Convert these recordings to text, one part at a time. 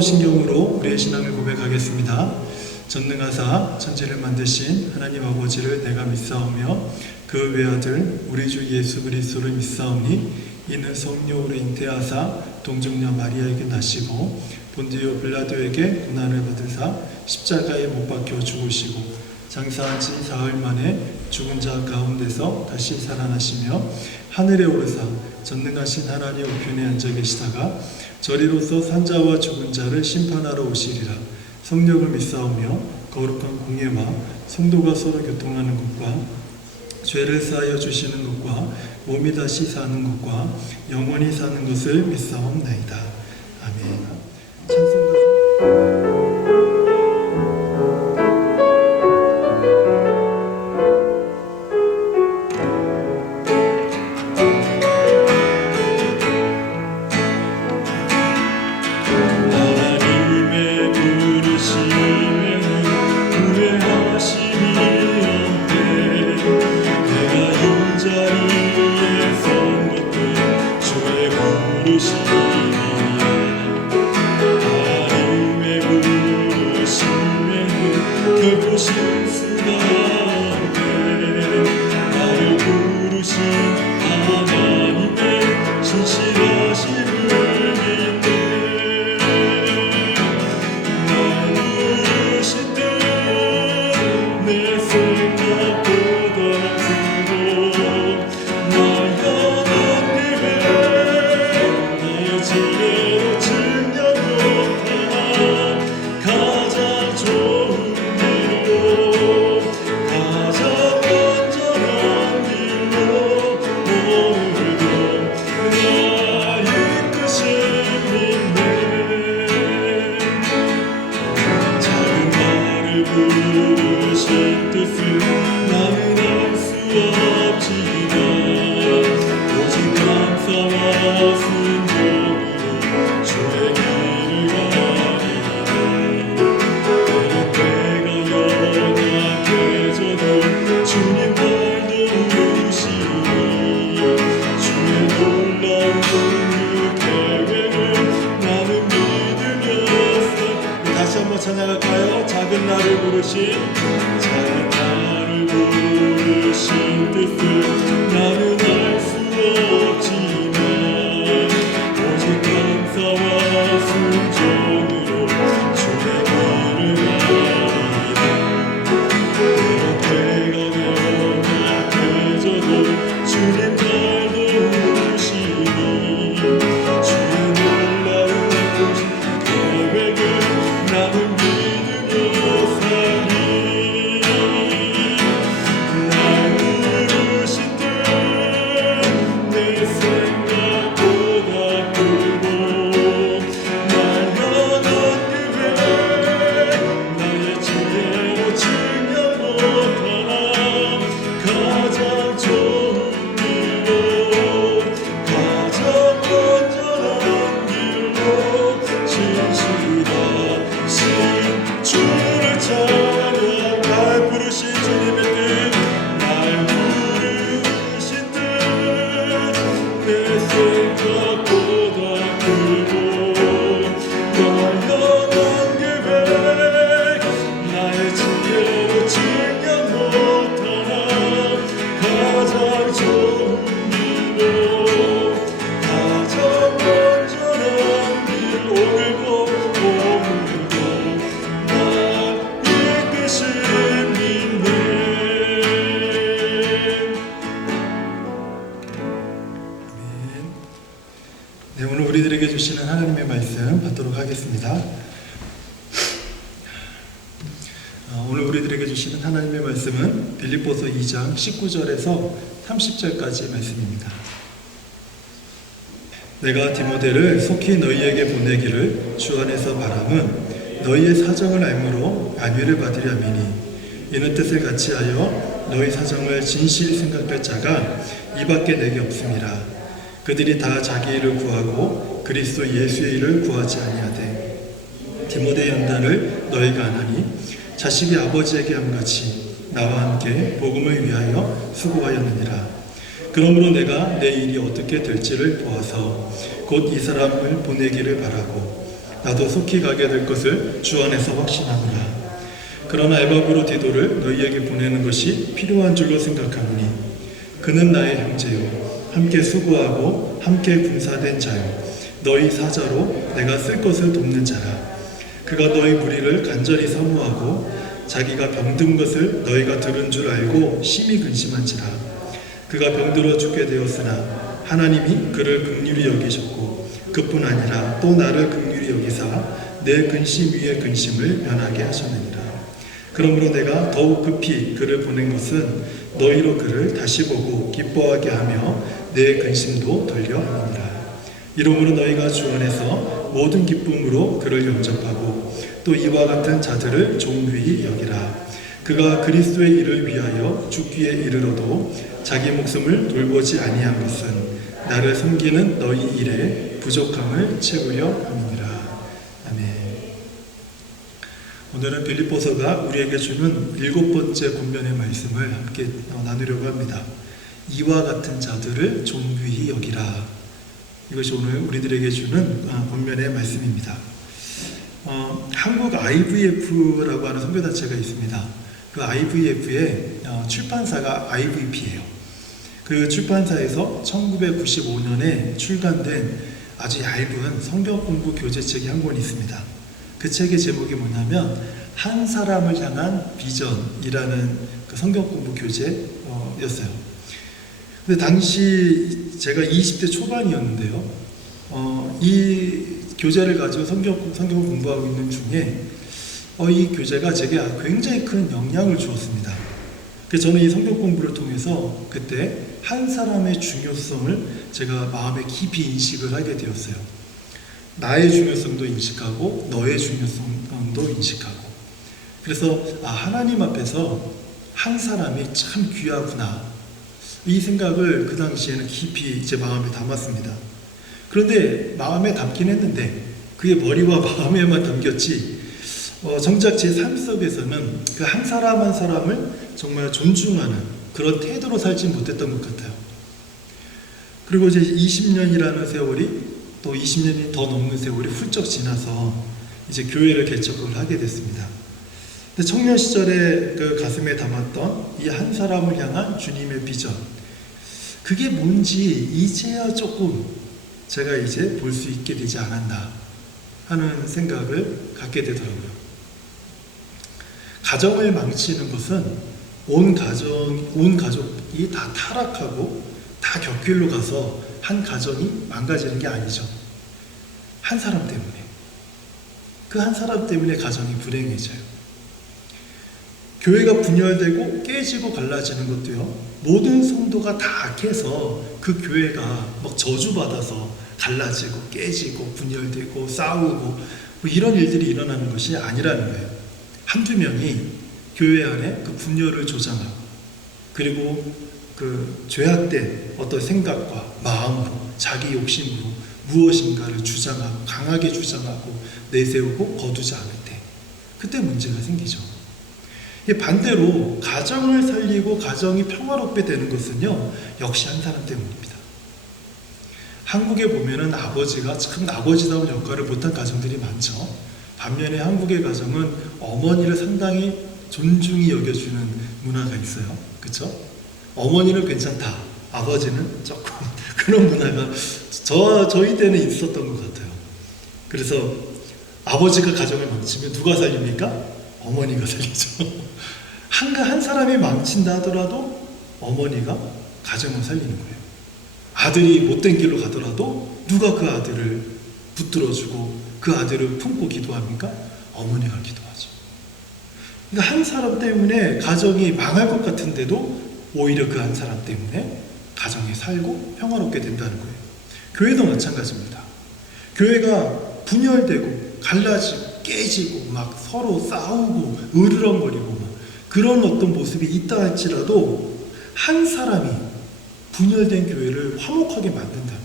사도신경으로 우리의 신앙을 고백하겠습니다. 전능하사 천지를 만드신 하나님 아버지를 내가 믿사오며 그 외아들 우리 주 예수 그리스도를 믿사오니 이는 성령으로 잉태하사 동정녀 마리아에게 나시고 본디오 빌라도에게 고난을 받으사 십자가에 못 박혀 죽으시고 장사한 지 사흘 만에 죽은 자 가운데서 다시 살아나시며 하늘에 오르사 전능하신 하나님 우편에 앉아 계시다가 저리로서 산자와 죽은 자를 심판하러 오시리라. 성령을 믿사오며 거룩한 공예와 성도가 서로 교통하는 것과 죄를 사하여 주시는 것과 몸이 다시 사는 것과 영원히 사는 것을 믿사옵나이다. 아멘. 찬송가 찬양할까요? 작은 나를 부르신 뜻을 나는 알 수 없지만 오직 감사와 순종으로 주의 길을 가리라. 때가 되어 약해져도 주님 날 도우시니 주의 놀라운 계획을 나는 믿으며 살리. 날 부르신 뜻내 생각보다 크고 날 여는 계획 나의 지혜로 증명 못하나 가장 좋은 길로 가장 온전한 길로 진실하신 주를 찬양. 날 부르신 주님의 뜻 날 부르신 뜻 내 생각보다 크고 날 향한 계획 나의 지혜로 증명 못하나 가장 좋은 길로 가장 온전한 길 오늘도 날 이끄신 믿네. 네, 오늘 우리들에게 주시는 하나님의 말씀 받도록 하겠습니다. 오늘 우리들에게 주시는 하나님의 말씀은 빌립보서 2장 19절에서 30절까지의 말씀입니다. 내가 디모데를 속히 너희에게 보내기를 주 안에서 바람은 너희의 사정을 알므로 안위를 받으려 함이니 이는 뜻을 같이하여 너희 사정을 진실히 생각할 자가 이밖에 내게 없음이라. 그들이 다 자기 일을 구하고 그리스도 예수의 일을 구하지 아니하되 디모데 연단을 너희가 안 하니 자식이 아버지에게 함같이 나와 함께 복음을 위하여 수고하였느니라. 그러므로 내가 내 일이 어떻게 될지를 보아서 곧 이 사람을 보내기를 바라고 나도 속히 가게 될 것을 주 안에서 확신하노라. 그러나 에바브로디도를 너희에게 보내는 것이 필요한 줄로 생각하노니 그는 나의 형제요 함께 수고하고 함께 군사된 자요 너희 사자로 내가 쓸 것을 돕는 자라. 그가 너희 무리를 간절히 사모하고 자기가 병든 것을 너희가 들은 줄 알고 심히 근심한지라. 그가 병들어 죽게 되었으나 하나님이 그를 긍휼히 여기셨고 그뿐 아니라 또 나를 긍휼히 여기사 내 근심 위에 근심을 면하게 하셨느니라. 그러므로 내가 더욱 급히 그를 보낸 것은 너희로 그를 다시 보고 기뻐하게 하며 내 근심도 돌려 하느니라. 이러므로 너희가 주 안에서 모든 기쁨으로 그를 영접하고 또 이와 같은 자들을 존귀히 여기라. 그가 그리스도의 일을 위하여 죽기에 이르러도 자기 목숨을 돌보지 아니한 것은 나를 섬기는 너희 일에 부족함을 채우려 함이니라. 아멘. 오늘은 빌립보서가 우리에게 주는 7번째 권면의 말씀을 함께 나누려고 합니다. 이와 같은 자들을 존귀히 여기라. 이것이 오늘 우리들에게 주는 권면의 말씀입니다. 한국 IVF라고 하는 선교단체가 있습니다. 그 IVF의 출판사가 IVP예요. 그 출판사에서 1995년에 출간된 아주 얇은 성경 공부 교재책이 한 권 있습니다. 그 책의 제목이 뭐냐면 한 사람을 향한 비전이라는 그 성경 공부 교재였어요. 근데 당시 제가 20대 초반이었는데요. 이 교재를 가지고 성경을 공부하고 있는 중에 이 교재가 제게 굉장히 큰 영향을 주었습니다. 그래서 저는 이 성경 공부를 통해서 그때 한 사람의 중요성을 제가 마음에 깊이 인식을 하게 되었어요. 나의 중요성도 인식하고 너의 중요성도 인식하고. 그래서 하나님 앞에서 한 사람이 참 귀하구나. 이 생각을 그 당시에는 깊이 제 마음에 담았습니다. 그런데 마음에 담긴 했는데 그게 머리와 마음에만 담겼지 정작 제 삶 속에서는 그 한 사람 한 사람을 정말 존중하는 그런 태도로 살지 못했던 것 같아요. 그리고 이제 20년이라는 세월이 또 20년이 더 넘는 세월이 훌쩍 지나서 이제 교회를 개척을 하게 됐습니다. 근데 청년 시절에 그 가슴에 담았던 이 한 사람을 향한 주님의 비전, 그게 뭔지 이제야 조금 제가 이제 볼 수 있게 되지 않았나 하는 생각을 갖게 되더라고요. 가정을 망치는 것은 온 가족이 다 타락하고 다 곁길로 가서 한 가정이 망가지는 게 아니죠. 한 사람 때문에. 그 한 사람 때문에 가정이 불행해져요. 교회가 분열되고 깨지고 갈라지는 것도요, 모든 성도가 다 악해서 그 교회가 막 저주받아서 갈라지고 깨지고 분열되고 싸우고 뭐 이런 일들이 일어나는 것이 아니라는 거예요. 한두 명이 교회 안에 그 분열을 조장하고 그리고 그 죄악된 어떤 생각과 마음으로 자기 욕심으로 무엇인가를 주장하고 강하게 주장하고 내세우고 거두지 않을 때 그때 문제가 생기죠. 반대로 가정을 살리고 가정이 평화롭게 되는 것은요 역시 한 사람 때문입니다. 한국에 보면은 아버지가 참 아버지다운 역할을 못한 가정들이 많죠. 반면에 한국의 가정은 어머니를 상당히 존중히 여겨주는 문화가 있어요. 그렇죠? 어머니는 괜찮다, 아버지는 조금 그런 문화가 저희 때는 있었던 것 같아요. 그래서 아버지가 가정을 망치면 누가 살립니까? 어머니가 살리죠. 한 사람이 망친다 하더라도 어머니가 가정을 살리는 거예요. 아들이 못된 길로 가더라도 누가 그 아들을 붙들어주고 그 아들을 품고 기도합니까? 어머니가 기도하죠. 그러니까 한 사람 때문에 가정이 망할 것 같은데도 오히려 그 한 사람 때문에 가정이 살고 평화롭게 된다는 거예요. 교회도 마찬가지입니다. 교회가 분열되고 갈라지고 깨지고 막 서로 싸우고 으르렁거리고 막 그런 어떤 모습이 있다 할지라도 한 사람이 분열된 교회를 화목하게 만든다는 거예요.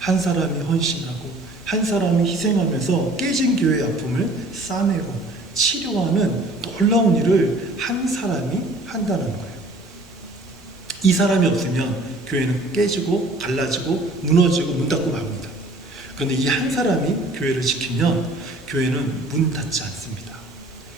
한 사람이 헌신하고 한 사람이 희생하면서 깨진 교회의 아픔을 싸매고 치료하는 놀라운 일을 한 사람이 한다는 거예요. 이 사람이 없으면 교회는 깨지고 갈라지고 무너지고 문 닫고 맙니다. 그런데 이 한 사람이 교회를 지키면 교회는 문 닫지 않습니다.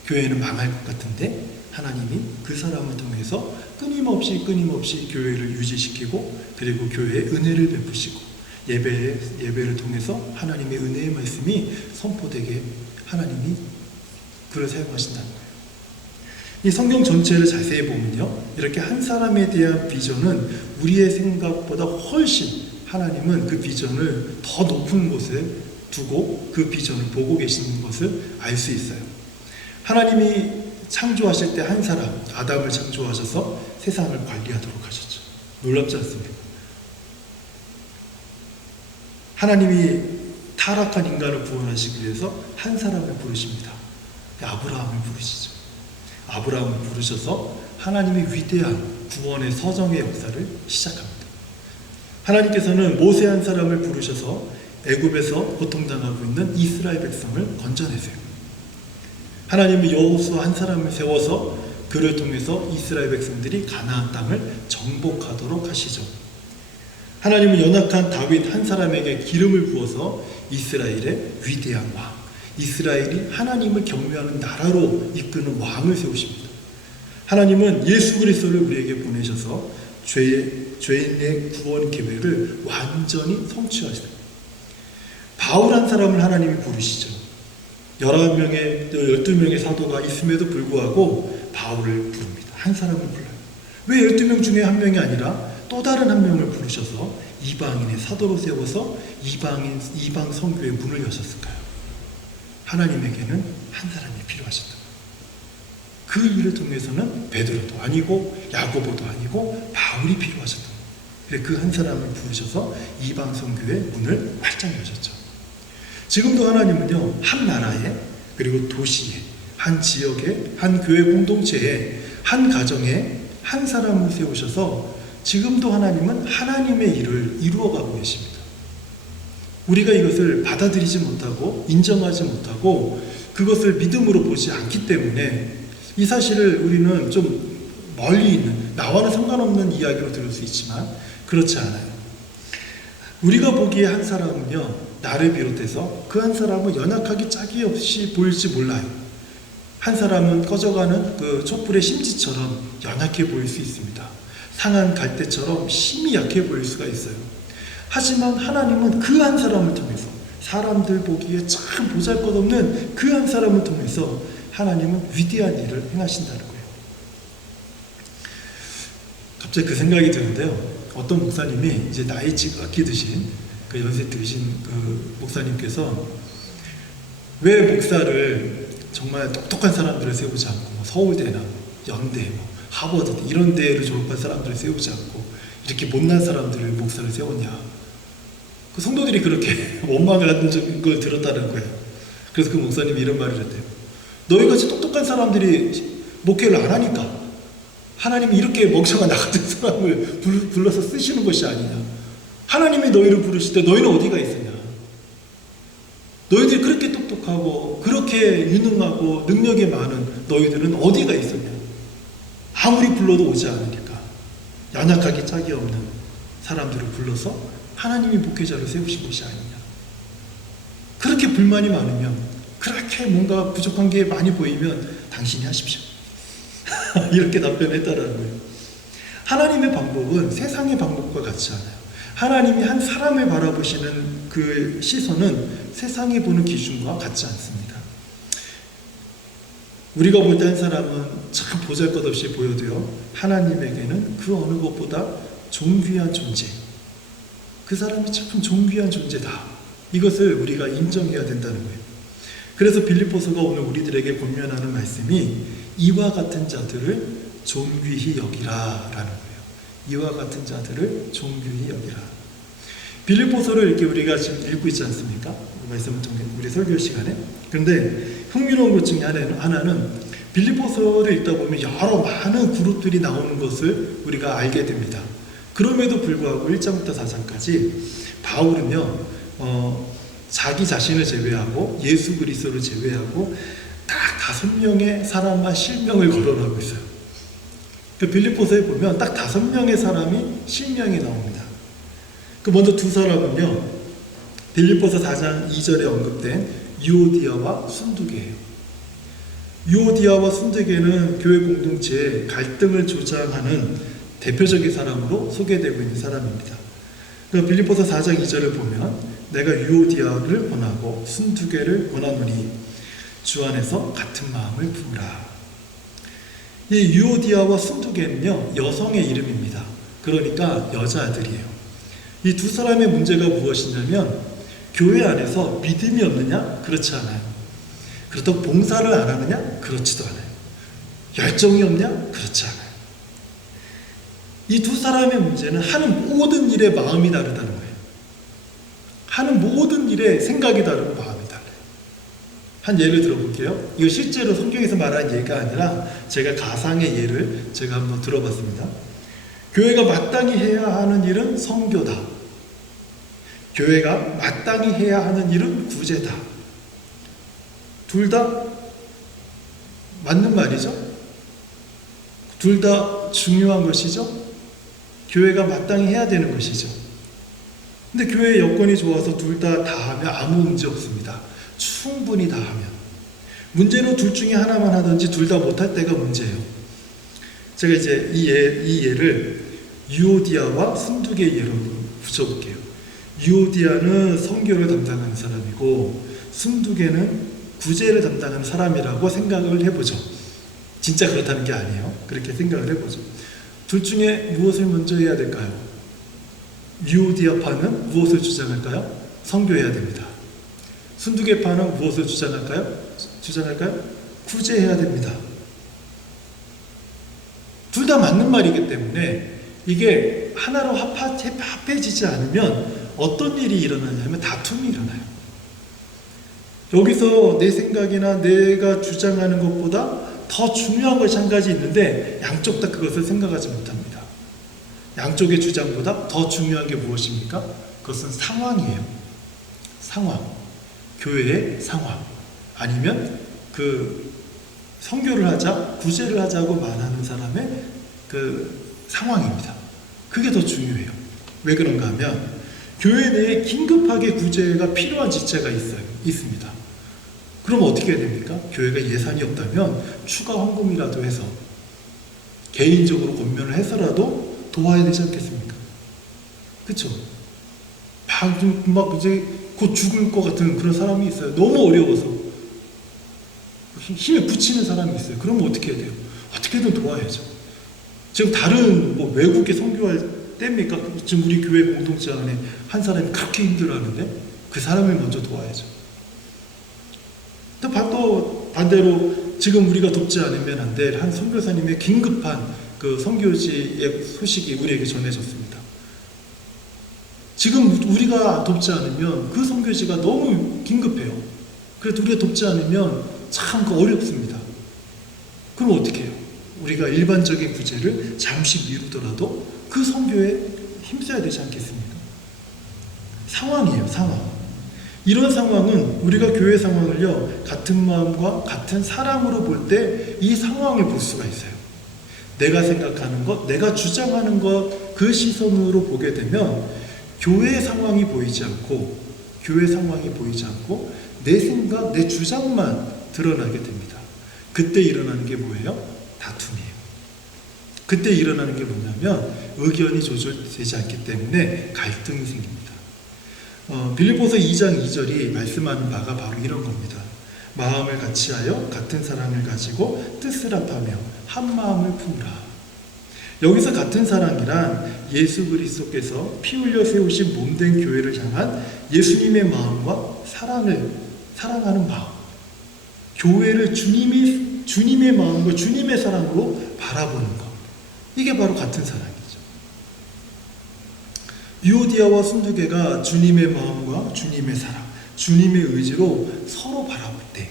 교회는 망할 것 같은데 하나님이 그 사람을 통해서 끊임없이 교회를 유지시키고 그리고 교회에 은혜를 베푸시고 예배를 통해서 하나님의 은혜의 말씀이 선포되게 하나님이 그를 사용하신다는 거예요. 이 성경 전체를 자세히 보면요, 이렇게 한 사람에 대한 비전은 우리의 생각보다 훨씬 하나님은 그 비전을 더 높은 곳에 두고 그 비전을 보고 계시는 것을 알 수 있어요. 하나님이 창조하실 때 한 사람, 아담을 창조하셔서 세상을 관리하도록 하셨죠. 놀랍지 않습니까? 하나님이 타락한 인간을 구원하시기 위해서 한 사람을 부르십니다. 아브라함을 부르시죠. 아브라함을 부르셔서 하나님의 위대한 구원의 서정의 역사를 시작합니다. 하나님께서는 모세 한 사람을 부르셔서 애굽에서 고통당하고 있는 이스라엘 백성을 건져내세요. 하나님은 여호수아 한 사람을 세워서 그를 통해서 이스라엘 백성들이 가나안 땅을 정복하도록 하시죠. 하나님은 연약한 다윗 한 사람에게 기름을 부어서 이스라엘의 위대한 왕, 이스라엘이 하나님을 경외하는 나라로 이끄는 왕을 세우십니다. 하나님은 예수 그리스도를 우리에게 보내셔서 죄인의 구원 계획을 완전히 성취하시다. 바울 한 사람을 하나님이 부르시죠. 12명의 사도가 있음에도 불구하고 바울을 부릅니다. 한 사람을 불러요. 왜 12명 중에 한 명이 아니라 또 다른 한 명을 부르셔서 이방인의 사도로 세워서 이방 선교의 문을 여셨을까요? 하나님에게는 한 사람이 필요하셨다. 그 일을 통해서는 베드로도 아니고 야고보도 아니고 바울이 필요하셨다. 그 한 사람을 부르셔서 이방 선교의 문을 활짝 여셨죠. 지금도 하나님은요, 한 나라에, 그리고 도시에, 한 지역에, 한 교회 공동체에, 한 가정에 한 사람을 세우셔서 지금도 하나님은 하나님의 일을 이루어가고 계십니다. 우리가 이것을 받아들이지 못하고 인정하지 못하고 그것을 믿음으로 보지 않기 때문에 이 사실을 우리는 좀 멀리 있는, 나와는 상관없는 이야기로 들을 수 있지만 그렇지 않아요. 우리가 보기에 한 사람은요, 나를 비롯해서 그 한 사람은 연약하기 짝이 없이 보일지 몰라요. 한 사람은 꺼져가는 그 촛불의 심지처럼 연약해 보일 수 있습니다. 상한 갈대처럼 힘이 약해 보일 수가 있어요. 하지만 하나님은 그 한 사람을 통해서, 사람들 보기에 참 보잘것없는 그 한 사람을 통해서 하나님은 위대한 일을 행하신다는 거예요. 갑자기 그 생각이 드는데요, 어떤 목사님이 이제 나이 지극히 드신 그 연세 드신 그 목사님께서 왜 목사를 정말 똑똑한 사람들을 세우지 않고 서울대나 연대, 하버드 이런 데를 졸업한 사람들을 세우지 않고 이렇게 못난 사람들을 목사를 세웠냐. 그 성도들이 그렇게 원망을 하는 걸 들었다는 거예요. 그래서 그 목사님이 이런 말을 했대요. 너희같이 똑똑한 사람들이 목회를 안 하니까 하나님이 이렇게 멍청한 나 같은 사람을 불러서 쓰시는 것이 아니냐. 하나님이 너희를 부르실 때 너희는 어디가 있었냐. 너희들이 그렇게 똑똑하고 그렇게 유능하고 능력이 많은 너희들은 어디가 있었냐. 아무리 불러도 오지 않으니까 연약하기 짝이 없는 사람들을 불러서 하나님이 목회자로 세우신 것이 아니냐. 그렇게 불만이 많으면, 그렇게 뭔가 부족한 게 많이 보이면 당신이 하십시오. 이렇게 답변했다라는 거예요. 하나님의 방법은 세상의 방법과 같지 않아요. 하나님이 한 사람을 바라보시는 그 시선은 세상이 보는 기준과 같지 않습니다. 우리가 볼 때 한 사람은 참 보잘것없이 보여도요, 하나님에게는 그 어느 것보다 존귀한 존재, 그 사람이 참 존귀한 존재다. 이것을 우리가 인정해야 된다는 거예요. 그래서 빌립보서가 오늘 우리들에게 권면하는 말씀이 이와 같은 자들을 존귀히 여기라 라는 거예요. 이와 같은 자들을 존귀히 여기라. 빌립보서를 이렇게 우리가 지금 읽고 있지 않습니까? 말씀을 통해 우리 설교 시간에. 그런데 흥미로운 것 중에 하나는 빌립보서를 읽다 보면 여러 많은 그룹들이 나오는 것을 우리가 알게 됩니다. 그럼에도 불구하고 1장부터 4장까지 바울은요, 자기 자신을 제외하고 예수 그리스도를 제외하고 딱 5명의 사람만 실명을 거론하고 있어요. 그 빌립보서에 보면 딱 5명의 사람이 실명이 나옵니다. 그 먼저 두 사람은요, 빌립보서 4장 2절에 언급된 유오디아와 순두계예요. 유오디아와 순두계는 교회 공동체의 갈등을 조장하는 대표적인 사람으로 소개되고 있는 사람입니다. 빌립보서 4장 2절을 보면 내가 유오디아를 권하고 순두계를 권하노니 주 안에서 같은 마음을 품으라. 이 유오디아와 순두계는요, 여성의 이름입니다. 그러니까 여자들이에요. 이 두 사람의 문제가 무엇이냐면 교회 안에서 믿음이 없느냐? 그렇지 않아요. 그렇다고 봉사를 안 하느냐? 그렇지도 않아요. 열정이 없냐? 그렇지 않아요. 이 두 사람의 문제는 하는 모든 일에 마음이 다르다는 거예요. 하는 모든 일에 생각이 다르고 마음이 달라요. 한 예를 들어볼게요. 이거 실제로 성경에서 말한 예가 아니라 제가 가상의 예를 제가 한번 들어봤습니다. 교회가 마땅히 해야 하는 일은 선교다. 교회가 마땅히 해야 하는 일은 구제다. 둘 다 맞는 말이죠. 둘 다 중요한 것이죠. 교회가 마땅히 해야 되는 것이죠. 근데 교회 여건이 좋아서 둘 다 하면 아무 문제 없습니다. 충분히 다 하면. 문제는 둘 중에 하나만 하든지 둘 다 못할 때가 문제예요. 제가 이제 이 예를 유오디아와 순두계의 예로 붙여볼게요. 유오디아는 선교를 담당하는 사람이고 순두계는 구제를 담당하는 사람이라고 생각을 해보죠. 진짜 그렇다는 게 아니에요. 그렇게 생각을 해보죠. 둘 중에 무엇을 먼저 해야 될까요? 유오디아파는 무엇을 주장할까요? 선교해야 됩니다. 순두계파는 무엇을 주장할까요? 구제해야 됩니다. 둘 다 맞는 말이기 때문에 이게 하나로 합해지지 않으면 어떤 일이 일어나냐면 다툼이 일어나요. 여기서 내 생각이나 내가 주장하는 것보다 더 중요한 것이 한 가지 있는데 양쪽 다 그것을 생각하지 못합니다. 양쪽의 주장보다 더 중요한 게 무엇입니까? 그것은 상황이에요. 상황. 교회의 상황. 아니면 그 선교를 하자, 구제를 하자고 말하는 사람의 그 상황입니다. 그게 더 중요해요. 왜 그런가 하면 교회 내에 긴급하게 구제가 필요한 지체가 있습니다. 그럼 어떻게 해야 됩니까? 교회가 예산이 없다면 추가 헌금이라도 해서 개인적으로 권면을 해서라도 도와야 되지 않겠습니까? 그렇죠? 막 이제 곧 죽을 것 같은 그런 사람이 있어요. 너무 어려워서 힘에 부치는 사람이 있어요. 그러면 어떻게 해야 돼요? 어떻게든 도와야죠. 지금 다른 외국에 선교할 때입니까? 지금 우리 교회 공동체 안에 한 사람이 그렇게 힘들어하는데 그 사람을 먼저 도와야죠. 또 반대로 지금 우리가 돕지 않으면 안 될 한 선교사님의 긴급한 그 선교지의 소식이 우리에게 전해졌습니다. 지금 우리가 돕지 않으면 그 선교지가 너무 긴급해요. 그래도 우리가 돕지 않으면 참 어렵습니다. 그럼 어떻게 해요? 우리가 일반적인 구제를 잠시 미루더라도 그 선교에 힘써야 되지 않겠습니까? 상황이에요, 상황. 이런 상황은 우리가 교회 상황을요, 같은 마음과 같은 사랑으로 볼 때 이 상황을 볼 수가 있어요. 내가 생각하는 것, 내가 주장하는 것, 그 시선으로 보게 되면 교회의 상황이 보이지 않고 내 생각, 내 주장만 드러나게 됩니다. 그때 일어나는 게 뭐예요? 다툼이에요. 그때 일어나는 게 뭐냐면 의견이 조절되지 않기 때문에 갈등이 생깁니다. 빌립보서 2장 2절이 말씀하는 바가 바로 이런 겁니다. 마음을 같이하여 같은 사랑을 가지고 뜻을 합하며 한 마음을 품으라. 여기서 같은 사랑이란 예수 그리스도께서 피 흘려 세우신 몸된 교회를 향한 예수님의 마음과 사랑하는 마음, 교회를 주님의 마음과 주님의 사랑으로 바라보는 것, 이게 바로 같은 사랑이죠. 유오디아와 순두계가 주님의 마음과 주님의 사랑, 주님의 의지로 서로 바라볼 때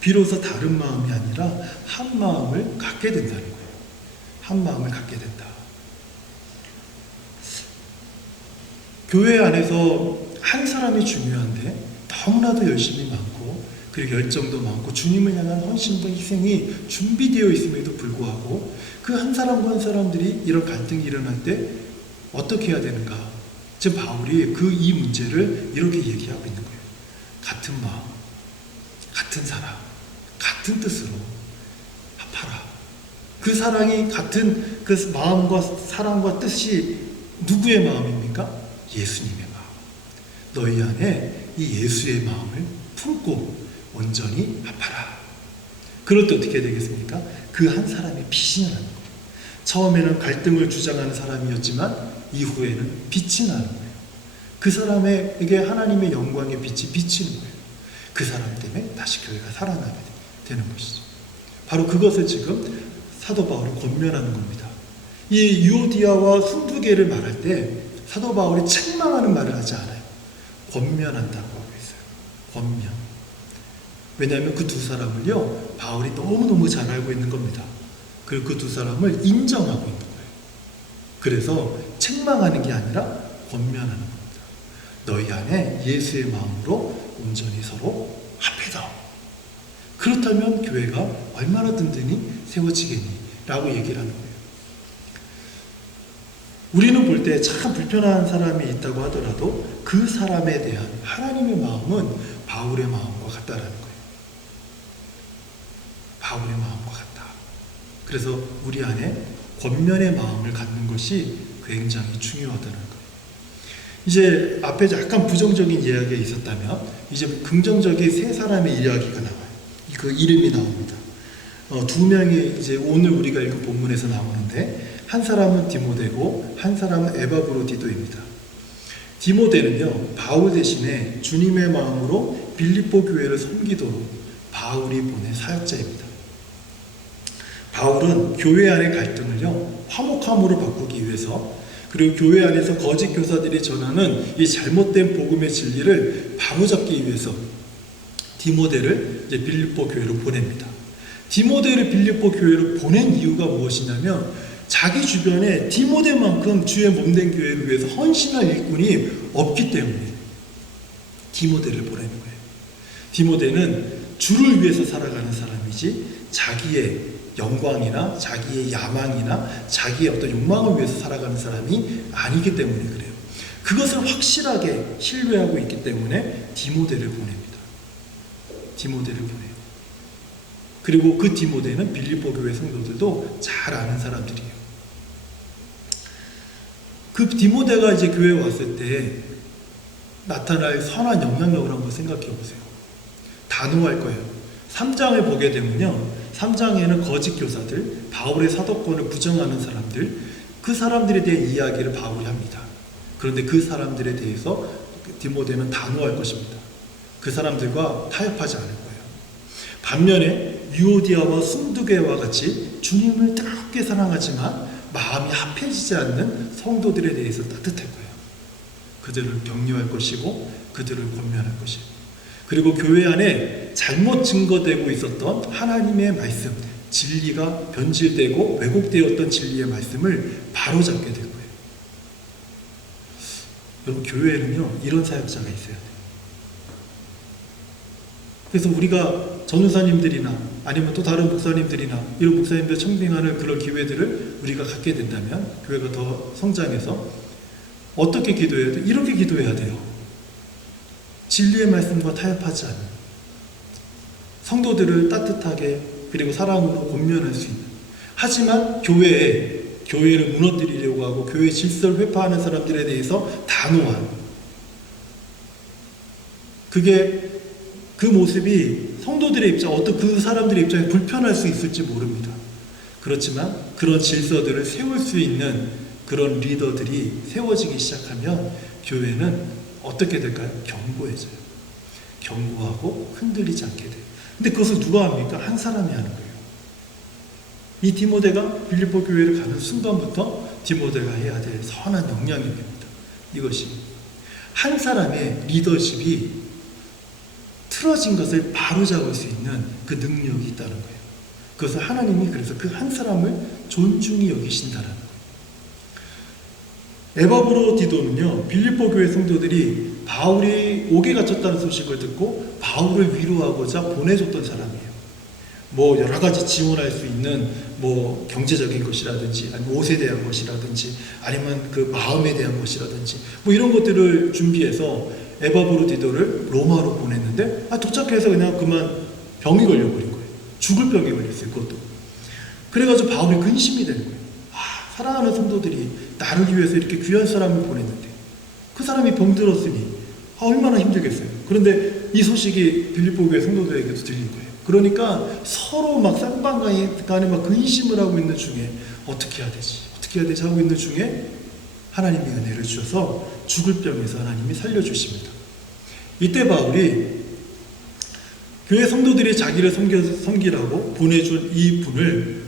비로소 다른 마음이 아니라 한 마음을 갖게 된다는 거예요. 한 마음을 갖게 된다. 교회 안에서 한 사람이 중요한데 너무나도 열심이 많고 그리고 열정도 많고 주님을 향한 헌신과 희생이 준비되어 있음에도 불구하고 그 한 사람과 한 사람들이 이런 갈등이 일어날 때 어떻게 해야 되는가? 지금 바울이 이 문제를 이렇게 얘기하고 있는 거예요. 같은 마음, 같은 사랑, 같은 뜻으로 합하라. 그 사랑이 같은 그 마음과 사랑과 뜻이 누구의 마음입니까? 예수님의 마음. 너희 안에 이 예수의 마음을 품고 온전히 합하라. 그럴 때 어떻게 되겠습니까? 그 한 사람이 빛이 나는 거예요. 처음에는 갈등을 주장하는 사람이었지만 이후에는 빛이 나는 거예요. 그 사람에게 하나님의 영광의 빛이 비치는 거예요. 그 사람 때문에 다시 교회가 살아나게 되는 것이죠. 바로 그것을 지금 사도 바울이 권면하는 겁니다. 이 유오디아와 순두개를 말할 때 사도 바울이 책망하는 말을 하지 않아요. 권면한다고 하고 있어요. 권면. 왜냐하면 그 두 사람을요, 바울이 너무너무 잘 알고 있는 겁니다. 그리고 그 두 사람을 인정하고 있는 거예요. 그래서 책망하는 게 아니라 권면하는 겁니다. 너희 안에 예수의 마음으로 온전히 서로 합해다. 그렇다면 교회가 얼마나 든든히 세워지겠니? 라고 얘기를 하는 거예요. 우리는 볼 때 참 불편한 사람이 있다고 하더라도 그 사람에 대한 하나님의 마음은 바울의 마음과 같다라는 거예요. 바울의 마음과 같다. 그래서 우리 안에 권면의 마음을 갖는 것이 굉장히 중요하다는 거예요. 이제 앞에 약간 부정적인 이야기가 있었다면 이제 긍정적인 세 사람의 이야기가 나와요. 그 이름이 나옵니다. 두 명이 이제 오늘 우리가 읽은 본문에서 나오는데 한 사람은 디모데고 한 사람은 에바브로디도입니다. 디모데는요, 바울 대신에 주님의 마음으로 빌립보 교회를 섬기도록 바울이 보낸 사역자입니다. 바울은 교회 안의 갈등을요, 화목함으로 바꾸기 위해서, 그리고 교회 안에서 거짓 교사들이 전하는 이 잘못된 복음의 진리를 바로잡기 위해서 디모데를 이제 빌립보 교회로 보냅니다. 디모데를 빌립보 교회로 보낸 이유가 무엇이냐면 자기 주변에 디모데만큼 주의 몸된 교회를 위해서 헌신할 일꾼이 없기 때문에 디모데를 보내는 거예요. 디모데는 주를 위해서 살아가는 사람이지 자기의 영광이나 자기의 야망이나 자기의 어떤 욕망을 위해서 살아가는 사람이 아니기 때문에 그래요. 그것을 확실하게 신뢰하고 있기 때문에 디모데를 보냅니다. 디모데를 보내요. 그리고 그 디모데는 빌립보 교회 성도들도 잘 아는 사람들이에요. 그 디모데가 이제 교회에 왔을 때 나타날 선한 영향력을 한번 생각해 보세요. 단호할 거예요. 3장을 보게 되면요, 3장에는 거짓 교사들, 바울의 사도권을 부정하는 사람들, 그 사람들에 대한 이야기를 바울이 합니다. 그런데 그 사람들에 대해서 디모데는 단호할 것입니다. 그 사람들과 타협하지 않을 거예요. 반면에 유오디아와 순두개와 같이 주님을 뜨겁게 사랑하지만 마음이 합해지지 않는 성도들에 대해서 따뜻할 거예요. 그들을 격려할 것이고 그들을 권면할 것이고, 그리고 교회 안에 잘못 증거되고 있었던 하나님의 말씀, 진리가 변질되고 왜곡되었던 진리의 말씀을 바로잡게 될 거예요. 여러분, 교회에는요, 이런 사역자가 있어야 돼요. 그래서 우리가 전도사님들이나 아니면 또 다른 목사님들이나 이런 목사님들 청빙하는 그런 기회들을 우리가 갖게 된다면 교회가 더 성장해서 어떻게 기도해야 돼요? 이렇게 기도해야 돼요. 진리의 말씀과 타협하지 않는, 성도들을 따뜻하게 그리고 사랑으로 권면할 수 있는, 하지만 교회를 무너뜨리려고 하고 교회 질서를 회파하는 사람들에 대해서 단호한, 그 모습이 성도들의 입장, 어떤 그 사람들의 입장에 불편할 수 있을지 모릅니다. 그렇지만 그런 질서들을 세울 수 있는 그런 리더들이 세워지기 시작하면 교회는 어떻게 될까요? 견고해져요. 견고하고 흔들리지 않게 돼요. 근데 그것을 누가 합니까? 한 사람이 하는 거예요. 이 디모데가 빌립보 교회를 가는 순간부터 디모데가 해야 될 선한 영향력입니다. 이것이 한 사람의 리더십이 틀어진 것을 바로잡을 수 있는 그 능력이 있다는 거예요. 그것을 하나님이 그래서 그 한 사람을 존중히 여기신다는 거예요. 에바브로디도는요, 빌립보 교회 성도들이 바울이 옥에 갇혔다는 소식을 듣고 바울을 위로하고자 보내줬던 사람이에요. 뭐 여러 가지 지원할 수 있는 뭐 경제적인 것이라든지 아니면 옷에 대한 것이라든지 아니면 그 마음에 대한 것이라든지 뭐 이런 것들을 준비해서 에바브로디도를 로마로 보냈는데 도착해서 그냥 그만 병이 걸려버린 거예요. 죽을 병에 걸렸어요. 그것도. 그래가지고 바울이 근심이 되는 거예요. 사랑하는 성도들이 나를 위해서 이렇게 귀한 사람을 보냈는데 그 사람이 병들었으니 얼마나 힘들겠어요. 그런데 이 소식이 빌립보 교회 성도들에게도 들린 거예요. 그러니까 서로 막 쌍방간에 막 근심을 하고 있는 중에 어떻게 해야 되지 하고 있는 중에 하나님이 은혜를 주셔서 죽을 병에서 하나님이 살려주십니다. 이때 바울이 교회 성도들이 자기를 섬기라고 보내준 이 분을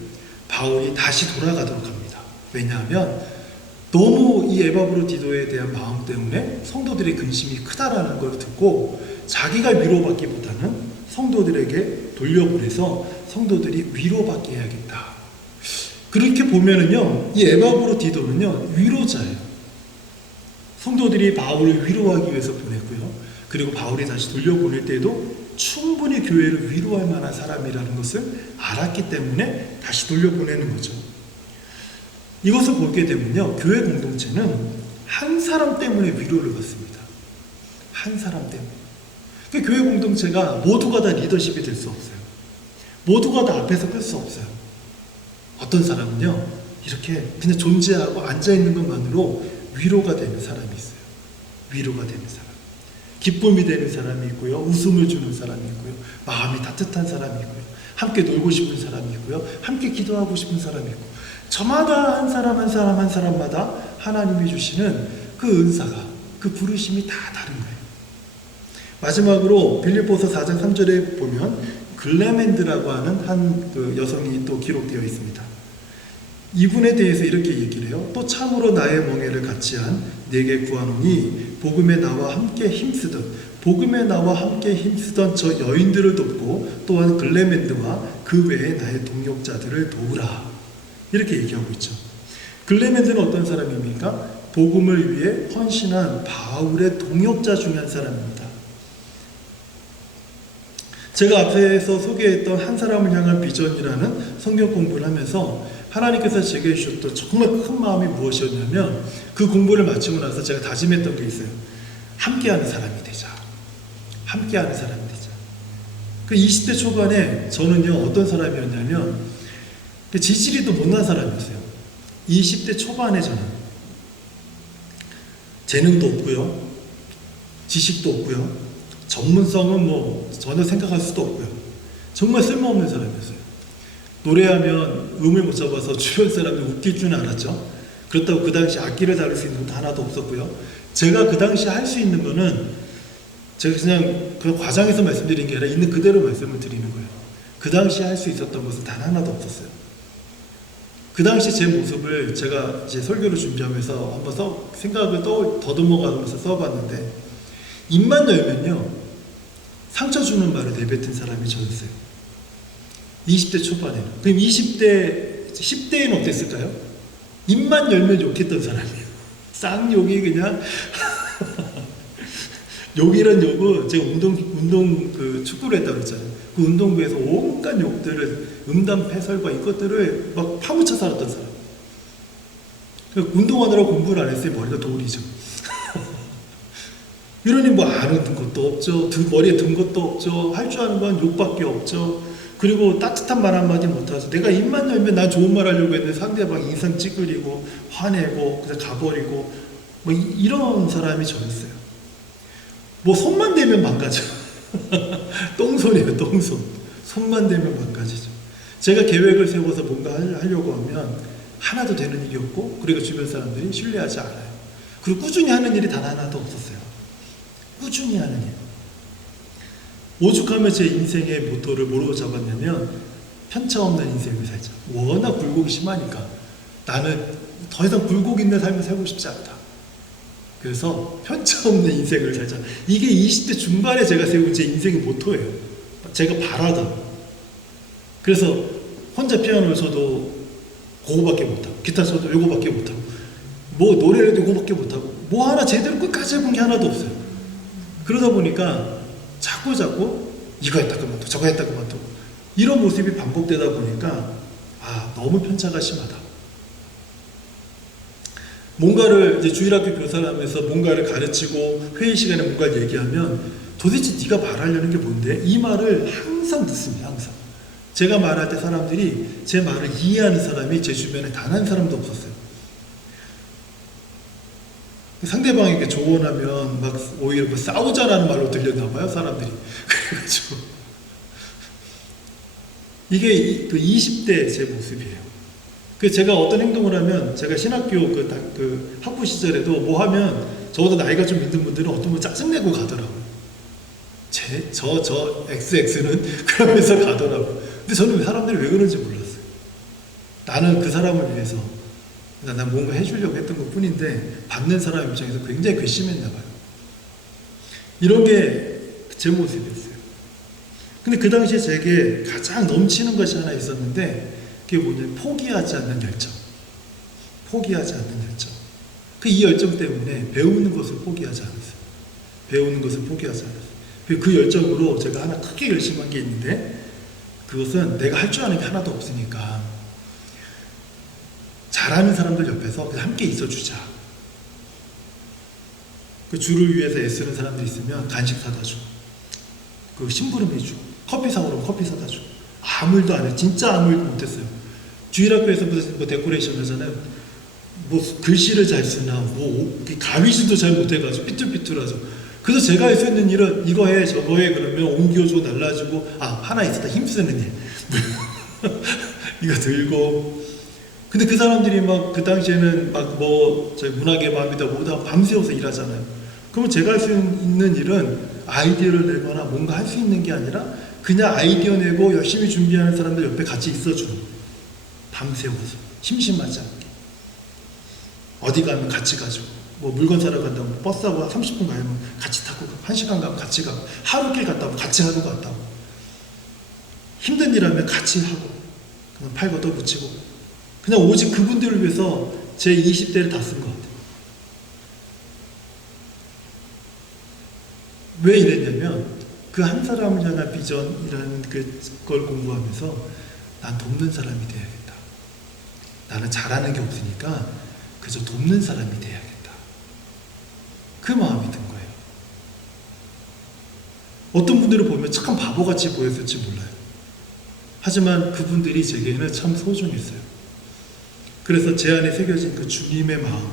바울이 다시 돌아가도록 합니다. 왜냐하면 너무 이 에바브로디도에 대한 마음 때문에 성도들의 근심이 크다라는 걸 듣고 자기가 위로받기보다는 성도들에게 돌려보내서 성도들이 위로받게 해야겠다. 그렇게 보면은요, 이 에바브로디도는요, 위로자예요. 성도들이 바울을 위로하기 위해서 보냈고요. 그리고 바울이 다시 돌려보낼 때에도 충분히 교회를 위로할 만한 사람이라는 것을 알았기 때문에 다시 돌려보내는 거죠. 이것을 보게 되면요, 교회 공동체는 한 사람 때문에 위로를 받습니다. 한 사람 때문에. 교회 공동체가 모두가 다 리더십이 될 수 없어요. 모두가 다 앞에서 끌 수 없어요. 어떤 사람은요, 이렇게 그냥 존재하고 앉아있는 것만으로 위로가 되는 사람이 있어요. 위로가 되는 사람. 기쁨이 되는 사람이 있고요. 웃음을 주는 사람이 있고요. 마음이 따뜻한 사람이 있고요. 함께 놀고 싶은 사람이 있고요. 함께 기도하고 싶은 사람이 있고, 저마다 한 사람마다 하나님이 주시는 그 은사가, 그 부르심이 다 다른 거예요. 마지막으로 빌립보서 4장 3절에 보면 글레멘드라고 하는 한 그 여성이 또 기록되어 있습니다. 이분에 대해서 이렇게 얘기를 해요. 또 참으로 나의 멍에를 같이 한 내게 구하노니 복음에 나와 함께 힘쓰던 저 여인들을 돕고 또한 글레멘드와 그 외에 나의 동역자들을 도우라. 이렇게 얘기하고 있죠. 글레멘드는 어떤 사람입니까? 복음을 위해 헌신한 바울의 동역자 중에 한 사람입니다. 제가 앞에서 소개했던 한 사람을 향한 비전이라는 성경 공부를 하면서 하나님께서 제게 주셨던 정말 큰 마음이 무엇이었냐면, 그 공부를 마치고 나서 제가 다짐했던 게 있어요. 함께하는 사람이 되자. 함께하는 사람이 되자. 그 20대 초반에 저는요, 어떤 사람이었냐면 지지리도 못난 사람이었어요. 20대 초반에 저는 재능도 없고요, 지식도 없고요, 전문성은 뭐 전혀 생각할 수도 없고요. 정말 쓸모없는 사람이었어요. 노래하면 음을 못 잡아서 주변 사람들 웃길 줄은 알았죠. 그렇다고 그 당시 악기를 다룰 수 있는 것도 하나도 없었고요. 제가 그 당시 할 수 있는 거는 제가 그냥 과장해서 말씀드린 게 아니라 있는 그대로 말씀을 드리는 거예요. 그 당시 할 수 있었던 것은 단 하나도 없었어요. 그 당시 제 모습을 제가 이제 설교를 준비하면서 한번 생각을 더듬어가면서 써봤는데, 입만 열면요, 상처 주는 말을 내뱉은 사람이 저였어요. 20대 초반에는. 그럼 10대에는 어땠을까요? 입만 열면 욕했던 사람이에요. 쌍욕이 그냥 욕이란 욕은 제가 축구를 했다고 했잖아요. 그 운동부에서 온갖 욕들을, 음담 패설과 이것들을 막 파묻혀 살았던 사람. 운동하느라 공부를 안 했어요. 머리가 돌이죠. 이러니 뭐 아는 것도 없죠. 머리에 든 것도 없죠. 할 줄 아는 건 욕밖에 없죠. 그리고 따뜻한 말 한마디 못하죠. 내가 입만 열면 난 좋은 말 하려고 했는데 상대방 인상 찌그리고 화내고 그래서 가버리고 뭐 이런 사람이 저였어요. 뭐 손만 대면 망가져. 똥손이에요, 똥손. 손만 대면 망가지죠. 제가 계획을 세워서 뭔가 하려고 하면 하나도 되는 일이 없고, 그리고 주변 사람들이 신뢰하지 않아요. 그리고 꾸준히 하는 일이 단 하나도 없었어요. 꾸준히 하는 일. 오죽하면 제 인생의 모토를 뭐로 잡았냐면, 편차 없는 인생을 살자. 워낙 굴곡이 심하니까 나는 더 이상 굴곡 있는 삶을 살고 싶지 않다. 그래서 편차 없는 인생을 살자. 이게 20대 중반에 제가 세운 제 인생의 모토예요. 제가 바라던. 그래서 혼자 피아노를 쳐도 그거밖에 못하고, 기타 쳐도 요거밖에 못하고, 뭐 노래를 해도 요거밖에 못하고, 뭐 하나 제대로 끝까지 해본 게 하나도 없어요. 그러다 보니까 자꾸 이거 했다 그만두고 저거 했다 그만두고 이런 모습이 반복되다 보니까 너무 편차가 심하다. 뭔가를 이제 주일학교 교사를 하면서 뭔가를 가르치고 회의 시간에 뭔가를 얘기하면 도대체 네가 말하려는 게 뭔데? 이 말을 항상 듣습니다. 항상. 제가 말할 때 사람들이 제 말을 이해하는 사람이 제 주변에 단 한 사람도 없었어요. 상대방에게 조언하면 막 오히려 뭐 싸우자라는 말로 들렸나 봐요, 사람들이. 그래가지고 이게 그 20대 제 모습이에요. 그 제가 어떤 행동을 하면, 제가 신학교 그 학부 시절에도 뭐 하면 저보다 나이가 좀 있는 분들은 어떤 분 짜증내고 가더라고요. 저 XX는 그러면서 가더라고요. 근데 저는 사람들이 왜 그런지 몰랐어요. 나는 그 사람을 위해서 난 뭔가 해주려고 했던 것 뿐인데 받는 사람 입장에서 굉장히 괘씸했나 봐요. 이런 게 제 모습이었어요. 근데 그 당시에 제게 가장 넘치는 것이 하나 있었는데, 그게 뭐냐면 포기하지 않는 열정. 포기하지 않는 열정. 이 열정 때문에 배우는 것을 포기하지 않았어요. 배우는 것을 포기하지 않았어요. 그 열정으로 제가 하나 크게 결심한 게 있는데, 그것은 내가 할 줄 아는 게 하나도 없으니까 잘하는 사람들 옆에서 그냥 함께 있어주자. 그 주를 위해서 애쓰는 사람들이 있으면 간식 사다 주고, 그 심부름 해주고, 커피 사오라면 커피 사다 주고. 아무 일도 안 해. 진짜 아무 일도 못했어요. 주일학교에서 뭐 데코레이션 하잖아요. 뭐 글씨를 잘 쓰나, 뭐 가위질도 잘 못해가지고 삐뚤삐뚤하죠. 그래서 제가 할 수 있는 일은 이거 해 저거 해 그러면 옮겨주고 날라주고, 하나 있었다. 힘쓰는 일. 이거 들고. 근데 그 사람들이 막 그 당시에는 막 뭐 저희 문학의 마음이다 뭐다 밤새워서 일하잖아요. 그러면 제가 할 수 있는 일은 아이디어를 내거나 뭔가 할 수 있는 게 아니라 그냥 아이디어 내고 열심히 준비하는 사람들 옆에 같이 있어주는 거예요. 밤새워서 심심하지 않게. 어디 가면 같이 가지고, 뭐 물건 사러 간다고 버스하고 30분 가면 같이 타고, 1시간 가면 같이 가고, 하루길 갔다 오면 같이 하고 갔다 오고, 힘든 일 하면 같이 하고, 그냥 팔 걷어붙이고, 그냥 오직 그분들을 위해서 제 20대를 다 쓴 것 같아요. 왜 이랬냐면 그 한 사람을 향한 비전이라는 그걸 공부하면서 난 돕는 사람이 돼야겠다. 나는 잘하는 게 없으니까 그저 돕는 사람이 돼야겠다. 그 마음이 든 거예요. 어떤 분들을 보면 참 바보같이 보였을지 몰라요. 하지만 그분들이 제게는 참 소중했어요. 그래서 제 안에 새겨진 그 주님의 마음,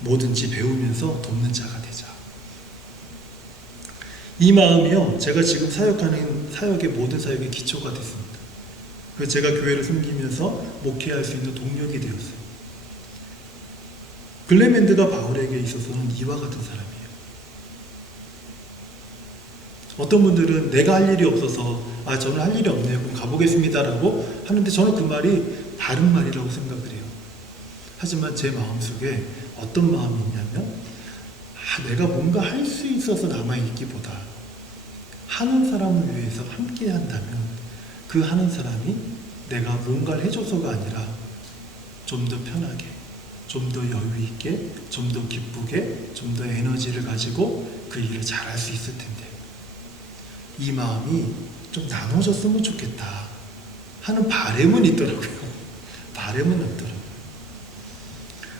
뭐든지 배우면서 돕는 자가 되자. 이 마음이요, 제가 지금 사역하는 사역의 모든 사역의 기초가 됐습니다. 그래서 제가 교회를 섬기면서 목회할 수 있는 동력이 되었어요. 글레멘드가 바울에게 있어서는 이와 같은 사람이에요. 어떤 분들은 내가 할 일이 없어서 저는 할 일이 없네요. 그럼 가보겠습니다라고 하는데 저는 그 말이 다른 말이라고 생각을 해요. 하지만 제 마음속에 어떤 마음이 있냐면 내가 뭔가 할 수 있어서 남아있기보다 하는 사람을 위해서 함께 한다면 그 하는 사람이 내가 뭔가를 해줘서가 아니라 좀 더 편하게, 좀 더 여유 있게, 좀 더 기쁘게, 좀 더 에너지를 가지고 그 일을 잘할 수 있을 텐데, 이 마음이 좀 나눠졌으면 좋겠다 하는 바람은 있더라고요. 바람은 없더라고요.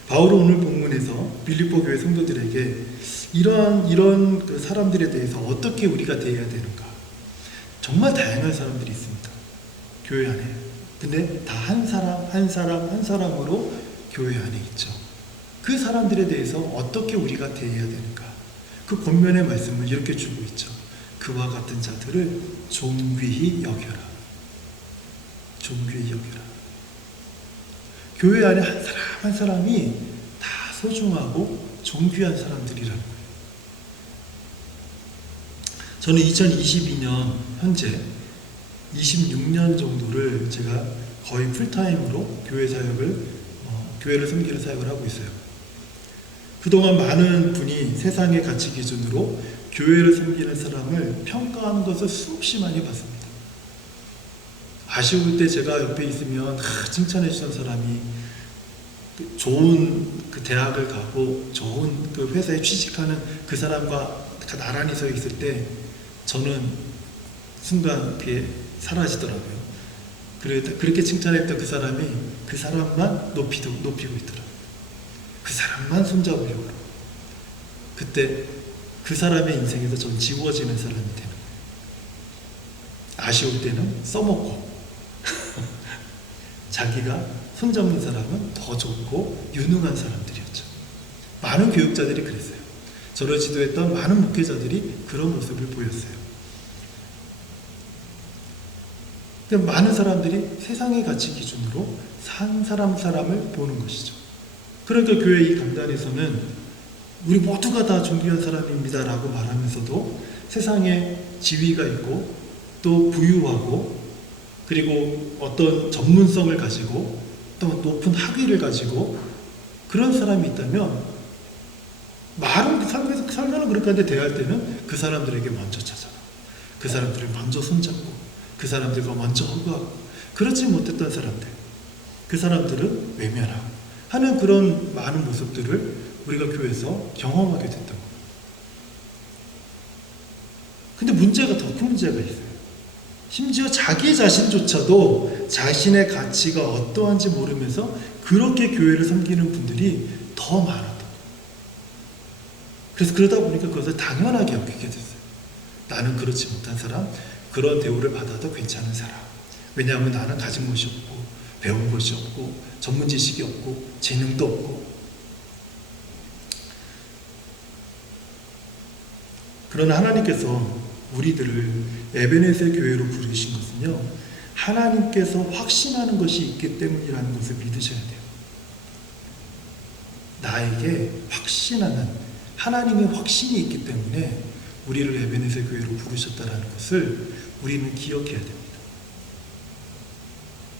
바울은 오늘 본문에서 빌립보 교회 성도들에게 이런 그 사람들에 대해서 어떻게 우리가 대해야 되는가. 정말 다양한 사람들이 있습니다. 교회 안에. 근데 다 한 사람 한 사람 한 사람으로 교회 안에 있죠. 그 사람들에 대해서 어떻게 우리가 대해야 되는가. 그 권면의 말씀을 이렇게 주고 있죠. 그와 같은 자들을 존귀히 여겨라. 존귀히 여겨라. 교회 안에 한 사람 한 사람이 다 소중하고 존귀한 사람들이라는 거예요. 저는 2022년 현재 26년 정도를 제가 거의 풀타임으로 교회 사역을, 교회를 섬기는 사역을 하고 있어요. 그동안 많은 분이 세상의 가치 기준으로 교회를 섬기는 사람을 평가하는 것을 수없이 많이 봤습니다. 아쉬울 때 제가 옆에 있으면 칭찬해 주던 사람이 좋은 그 대학을 가고 좋은 그 회사에 취직하는 그 사람과 나란히 서 있을 때 저는 순간 그게 사라지더라고요. 그렇게 칭찬했던 그 사람이 그 사람만 높이고 있더라고요. 그 사람만 손잡으려고 그러고. 그때 그 사람의 인생에서 전 지워지는 사람이 되는 거예요. 아쉬울 때는 써먹고 자기가 손잡는 사람은 더 좋고 유능한 사람들이었죠. 많은 교육자들이 그랬어요. 저를 지도했던 많은 목회자들이 그런 모습을 보였어요. 많은 사람들이 세상의 가치 기준으로 산 사람을 보는 것이죠. 그러니까 교회 이 강단에서는 우리 모두가 다 존귀한 사람입니다 라고 말하면서도 세상에 지위가 있고 또 부유하고 그리고 어떤 전문성을 가지고 또 높은 학위를 가지고 그런 사람이 있다면 말은 살면은 그렇게 하는데 대할 때는 그 사람들에게 먼저 찾아가, 그 사람들을 먼저 손잡고 그 사람들과 먼저 허구하고, 그렇지 못했던 사람들, 그 사람들은 외면하고 하는 그런 많은 모습들을 우리가 교회에서 경험하게 됐던 거예요. 근데 문제가 더 큰 문제가 있어요. 심지어 자기 자신조차도 자신의 가치가 어떠한지 모르면서 그렇게 교회를 섬기는 분들이 더 많았던 거예요. 그래서 그러다 보니까 그것을 당연하게 여기게 됐어요. 나는 그렇지 못한 사람, 그런 대우를 받아도 괜찮은 사람. 왜냐하면 나는 가진 것이 없고 배운 것이 없고 전문 지식이 없고 재능도 없고. 그러나 하나님께서 우리들을 에베네셀 교회로 부르신 것은요, 하나님께서 확신하는 것이 있기 때문이라는 것을 믿으셔야 돼요. 나에게 확신하는 하나님의 확신이 있기 때문에 우리를 에베네셀 교회로 부르셨다는 것을 우리는 기억해야 됩니다.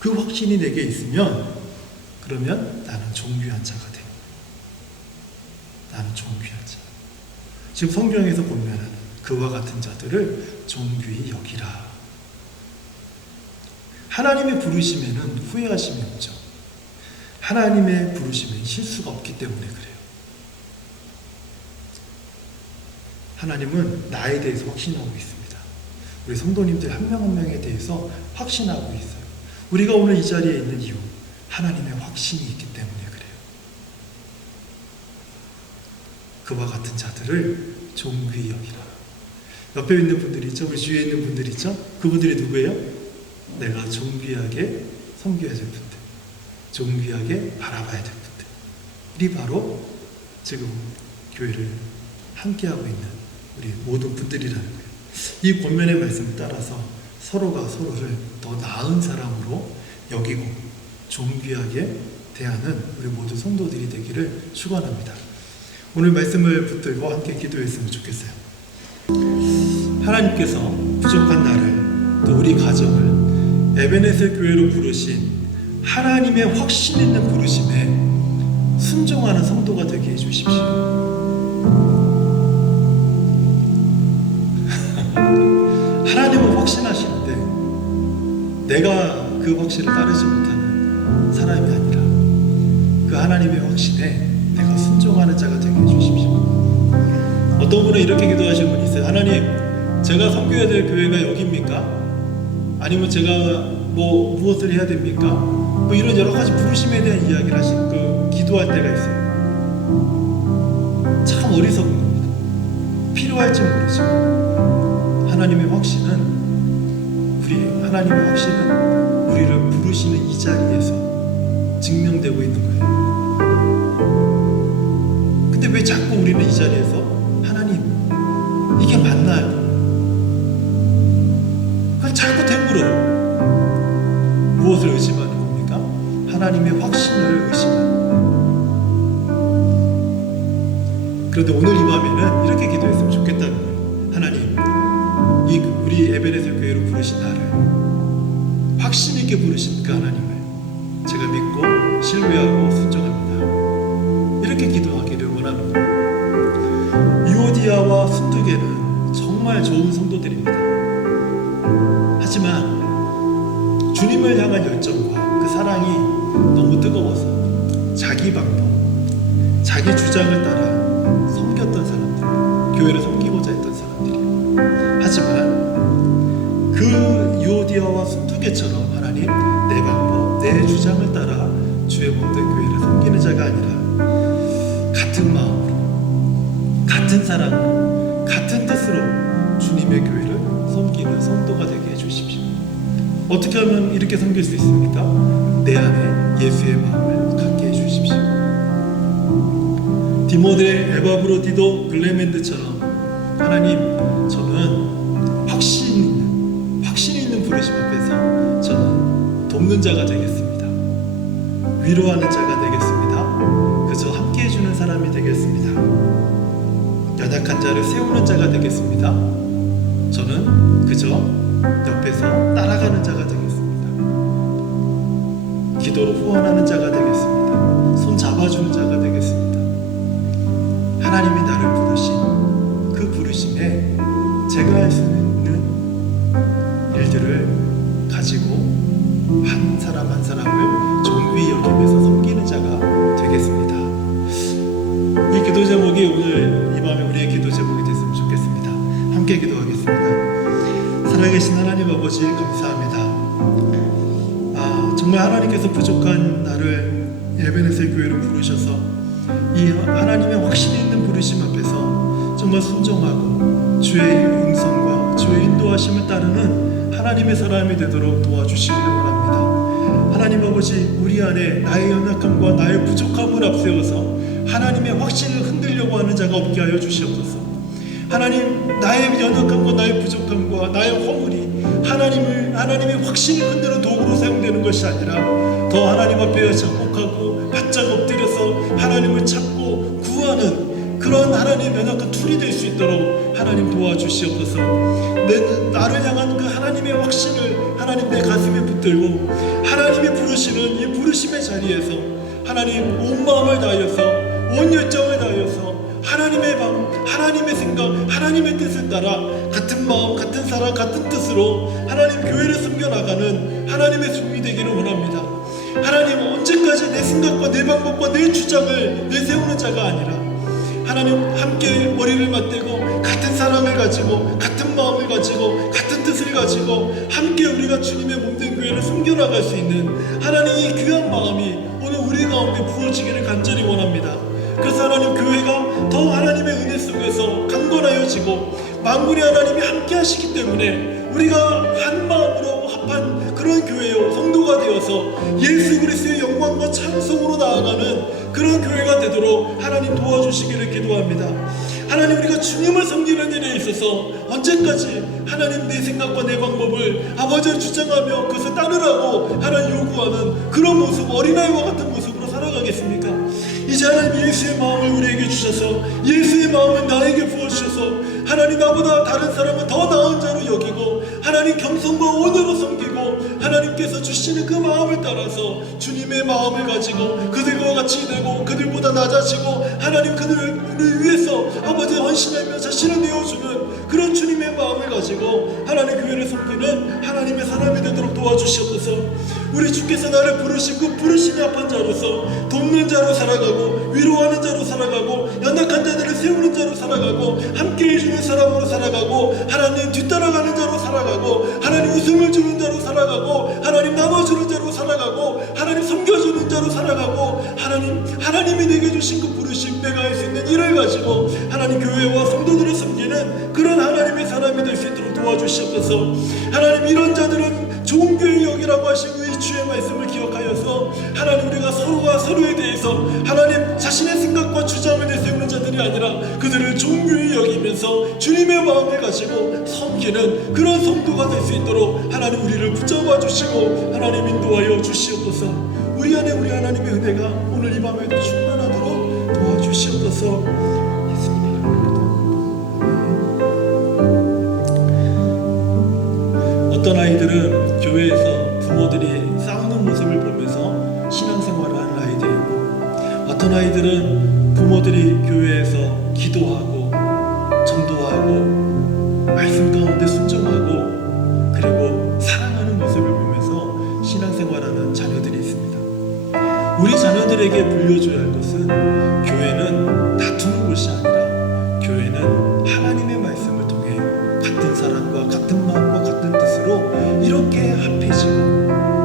그 확신이 내게 있으면 그러면 나는 존귀한 자가 돼요. 나는 존귀한 자. 지금 성경에서 보면 그와 같은 자들을 존귀히 여기라. 하나님의 부르심에는 후회하심이 없죠. 하나님의 부르심엔 실수가 없기 때문에 그래요. 하나님은 나에 대해서 확신하고 있습니다. 우리 성도님들 한 명 한 명에 대해서 확신하고 있어요. 우리가 오늘 이 자리에 있는 이유, 하나님의 확신이 있기 때문에 그래요. 그와 같은 자들을 존귀히 여기라. 옆에 있는 분들이 있죠? 우리 주위에 있는 분들이 있죠? 그분들이 누구예요? 내가 존귀하게 섬겨야 될 분들, 존귀하게 바라봐야 될 분들이 바로 지금 교회를 함께하고 있는 우리 모든 분들이라는 거예요. 이 권면의 말씀을 따라서 서로가 서로를 더 나은 사람으로 여기고 존귀하게 대하는 우리 모두 성도들이 되기를 축원합니다. 오늘 말씀을 붙들고 함께 기도했으면 좋겠어요. 하나님께서 부족한 나를 또 우리 가정을 에베네셀 교회로 부르신 하나님의 확신 있는 부르심에 순종하는 성도가 되게 해주십시오. 하나님은 확신하시는데 내가 그 확신을 따르지 못하는 사람이 아니라 그 하나님의 확신에 내가 순종하는 자가 되게 해주십시오. 어떤 분은 이렇게 기도하시는 분이 있어요. 하나님, 제가 섬겨야 될 교회가 여기입니까? 아니면 제가 무엇을 해야 됩니까? 이런 여러 가지 부르심에 대한 이야기를 기도할 때가 있어요. 참 어리석은 겁니다. 필요할지 모르죠. 하나님의 확신은 우리를 부르시는 이 자리에서 증명되고 있는 거예요. 근데 왜 자꾸 우리는 이 자리에서 하나님, 이게 맞나요? 그걸 자꾸 되물어요. 무엇을 의심하는 겁니까? 하나님의 확신을 의심하는 거예요. 그런데 오늘 이 밤에는 이렇게 기도했으면 좋겠다는 거예요. 하나님, 우리 에베네셀 교회로 부르신 나를, 확신 있게 부르신 그 하나님을 제가 믿고 신뢰하고 순종합니다. 이렇게 기도하기를 원하는 거예요. 유오디아와 순두개는 정말 좋은 성도들입니다. 하지만 주님을 향한 열정과 그 사랑이 너무 뜨거워서 자기 방법, 자기 주장을 따라 섬겼던 사람들, 교회를 섬기고자 했던 사람들이에요. 하지만 그 유오디아와 속개처럼 하나님 내 방법, 내 주장을 따라 주의 몸된 교회를 섬기는 자가 아니라 같은 마음으로, 같은 사랑으로, 같은 뜻으로 주님의 교회를 섬기는 성도가 되게 해주십시오. 어떻게 하면 이렇게 섬길 수 있습니까? 내 안에 예수의 마음을 갖게 해주십시오. 디모데 에바브로디도 글레멘드처럼 하나님, 저는 확신이 있는 부르심 앞에서 저는 돕는 자가 되겠습니다. 위로하는 자가 되겠습니다. 그저 함께 해주는 사람이 되겠습니다. 연약한 자를 세우는 자가 되겠습니다. 저는 그저 옆에서 따라가는 자가 되겠습니다. 기도로 후원하는 자가 되겠습니다. 손 잡아주는 자가 되겠습니다. 하나님이 나를 부르신 그 부르심에 제가 할 수 있는 일들을 가지고 한 사람 한 사람을 종귀히 여기면서 섬기는 자가 되겠습니다. 이 기도 제목이 오늘 이 밤에 우리의 기도 제목이 됐으면 좋겠습니다. 함께 기도하겠습니다. 살아계신 하나님 아버지, 감사합니다. 정말 하나님께서 부족한 나를 에베네셀 교회로 부르셔서 이 하나님의 확신 있는 부르심 앞에서 정말 순종하고 주의 음성과 주의 인도하심을 따르는 하나님의 사람이 되도록 도와주시기를 원합니다. 하나님 아버지, 우리 안에 나의 연약함과 나의 부족함을 앞세워서 하나님의 확신을 흔들려고 하는 자가 없게 하여 주시옵소서. 하나님, 나의 연약함과 나의 부족함과 나의 허물이 하나님의 확신을 흔드는 도구로 사용되는 것이 아니라 더 하나님 앞에 정복하고 바짝 엎드려서 하나님을 찾고 구하는 그런 하나님의 연약한 툴이 될 수 있도록 하나님 도와주시옵소서. 나를 향한 그 하나님의 확신을 하나님 내 가슴에 붙들고 하나님이 부르시는 이 부르심의 자리에서 하나님 온 마음을 다하여서 온 열정을 다하여서 하나님의 방, 하나님의 생각, 하나님의 뜻을 따라 같은 마음, 같은 사랑, 같은 뜻으로 하나님 교회를 섬겨나가는 하나님의 종이 되기를 원합니다. 하나님, 언제까지 내 생각과 내 방법과 내 주장을 내세우는 자가 아니라 하나님 함께 머리를 맞대고 같은 사랑을 가지고 같은 마음을 가지고 같은 뜻을 가지고 함께 우리가 주님의 몸된 교회를 섬겨나갈 수 있는 하나님의 귀한 마음이 오늘 우리 가운데 부어지기를 간절히 원합니다. 그래서 하나님, 교회가 더 하나님의 은혜 속에서 강건하여지고 만군의 하나님이 함께 하시기 때문에 우리가 한 마음으로 합한 그런 교회요 성도가 되어서 예수 그리스도의 영광과 찬송으로 나아가는 그런 교회가 되도록 하나님 도와주시기를 기도합니다. 하나님, 우리가 주님을 섬기는 일에 있어서 언제까지 하나님 내 생각과 내 방법을 아버지를 주장하며 그것을 따르라고 하나님 요구하는 그런 모습, 어린아이와 같은 모습으로 살아가겠습니까? 이제 하나님 예수의 마음을 우리에게 주셔서 예수의 마음을 나에게 부어주셔서 하나님, 나보다 다른 사람은 더 나은 자로 여기고 하나님 겸손과 온유로 섬기고 하나님께서 주시는 그 마음을 따라서 주님의 마음을 가지고 그들과 같이 되고 그들보다 낮아지고 하나님 그들을 위해서 아버지 헌신하며 자신을 내어주는 그런 주님의 마음을 가지고 하나님 교회를 섬기는 하나님의 사람이 되도록 도와주시옵소서. 우리 주께서 나를 부르신 그 부르심이 합한 자로서 돕는 자로 살아가고 위로하는 자로 살아가고 연약한 자들을 세우는 자로 살아가고 함께 해주는 사람으로 살아가고 하나님 뒤따라가는 자로 살아가고 하나님 웃음을 주는 자로 살아가고 하나님 나눠주는 자로 살아가고 하나님 섬겨주는 자로 살아가고 하나님이 내게 주신 그 부르심, 내가 할 수 있는 일을 가지고 하나님 교회와 성도들을 섬기는 그런 하나님의 사람이 될 수 있도록 도와주시옵소서. 하나님, 이런 자들은 좋은 교회 여기라고 하신 이 주의 말씀을 기억하여서 하나님, 우리가 서로가 서로에 대해서 하나님 자신의 생각과 주장을 내세우는 자들이 아니라 그들을 좋은 교회 여기면서 주님의 마음을 가지고 섬기는 그런 성도가 될 수 있도록 하나님 우리를 붙잡아 주시고 하나님 인도하여 주시옵소서. 우리 안에 우리 하나님의 은혜가 오늘 이 밤에도 충만하도록 도와주시옵소서. 어떤 아이들은 교회에서 부모들이 싸우는 모습을 보면서 신앙생활을 하는 아이들이고, 어떤 아이들은 부모들이 교회에서 기도하고 전도하고 말씀 가운데 순종하고 그리고 사랑하는 모습을 보면서 신앙생활하는 자녀들이 있습니다. 우리 자녀들에게 물려줘야 할 것은 교회는 다투는 곳이 아니라 교회는 하나님의 말씀을 통해 같은 사랑과 같은 마음과 같은 뜻으로 이런 이렇게 합해지고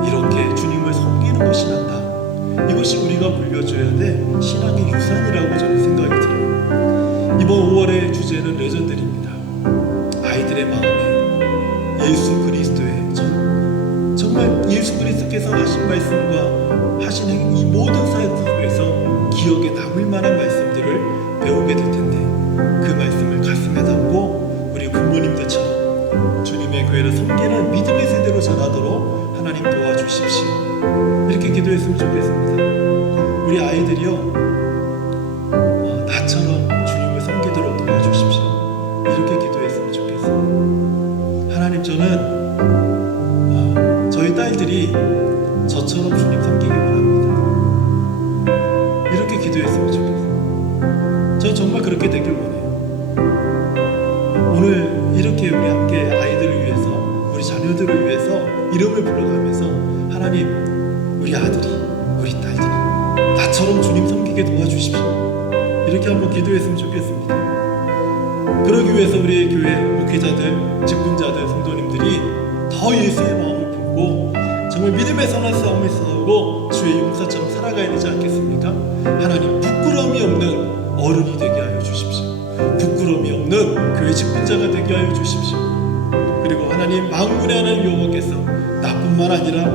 이렇게 주님을 섬기는 것이 낫다. 이것이 우리가 물려줘야 될 신앙의 유산이라고 저는 생각이 들어요. 이번 5월의 주제는 레전드입니다. 아이들의 마음에 예수 그리스도의 정말 예수 그리스도께서 하신 말씀과 하신 이 모든 사역에서 기억에 남을 만한 말씀들을 배우게 될 텐데, 그 말씀을 가슴에 담고 우리 부모님들처럼 주님의 교회를 섬기는 믿음의 세대로 자라도록 하나님 도와주십시오. 이렇게 기도했으면 좋겠습니다. 우리 아이들이요, 나처럼 주님을 섬기도록 도와주십시오. 이렇게 기도했으면 좋겠어요. 하나님, 저는 저희 딸들이 저처럼 주님 섬기기 원합니다. 이렇게 기도했으면 좋겠어요. 저 정말 그렇게 되길 원해요. 오늘 이렇게 우리 함께 아이들을 위해서, 우리 자녀들을 위해서 이름을 불러가면서 하나님, 우리 아들이, 우리 딸들이 나처럼 주님 섬기게 도와주십시오. 이렇게 한번 기도했으면 좋겠습니다. 그러기 위해서 우리 교회 목회자들, 직분자들, 성도님들이 더 예수의 마음을 품고 정말 믿음의 선한 싸움을 싸우고 주의 용사처럼 살아가야 되지 않겠습니까? 하나님, 부끄러움이 없는 어른이 되게 하여 주십시오. 부끄러움이 없는 교회 직분자가 되게 하여 주십시오. 그리고 하나님, 만군의 하나님 여호와께서 나뿐만 아니라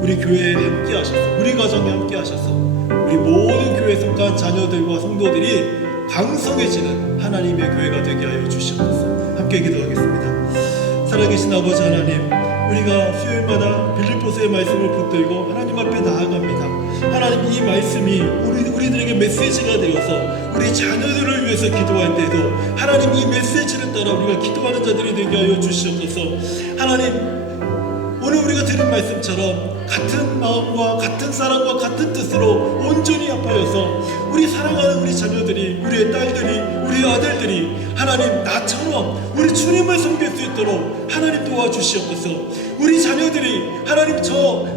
우리 교회에 함께 하셔서, 우리 가정에 함께 하셔서 우리 모든 교회에 속한 자녀들과 성도들이 강성해지는 하나님의 교회가 되게 하여 주시옵소서. 함께 기도하겠습니다. 살아계신 아버지 하나님, 우리가 수요일마다 빌립보서의 말씀을 붙들고 하나님 앞에 나아갑니다. 하나님, 이 말씀이 우리들에게 메시지가 되어서 우리 자녀들을 위해서 기도할 때도 하나님, 이 메시지를 따라 우리가 기도하는 자들이 되게 하여 주시옵소서. 하나님, 오늘 우리가 들은 말씀처럼 같은 마음과 같은 사랑과 같은 뜻으로 온전히 합하여서 우리 사랑하는 우리 자녀들이, 우리의 딸들이, 우리 아들들이 하나님, 나처럼 우리 주님을 섬길 수 있도록 하나님 도와주시옵소서. 우리 자녀들이 하나님,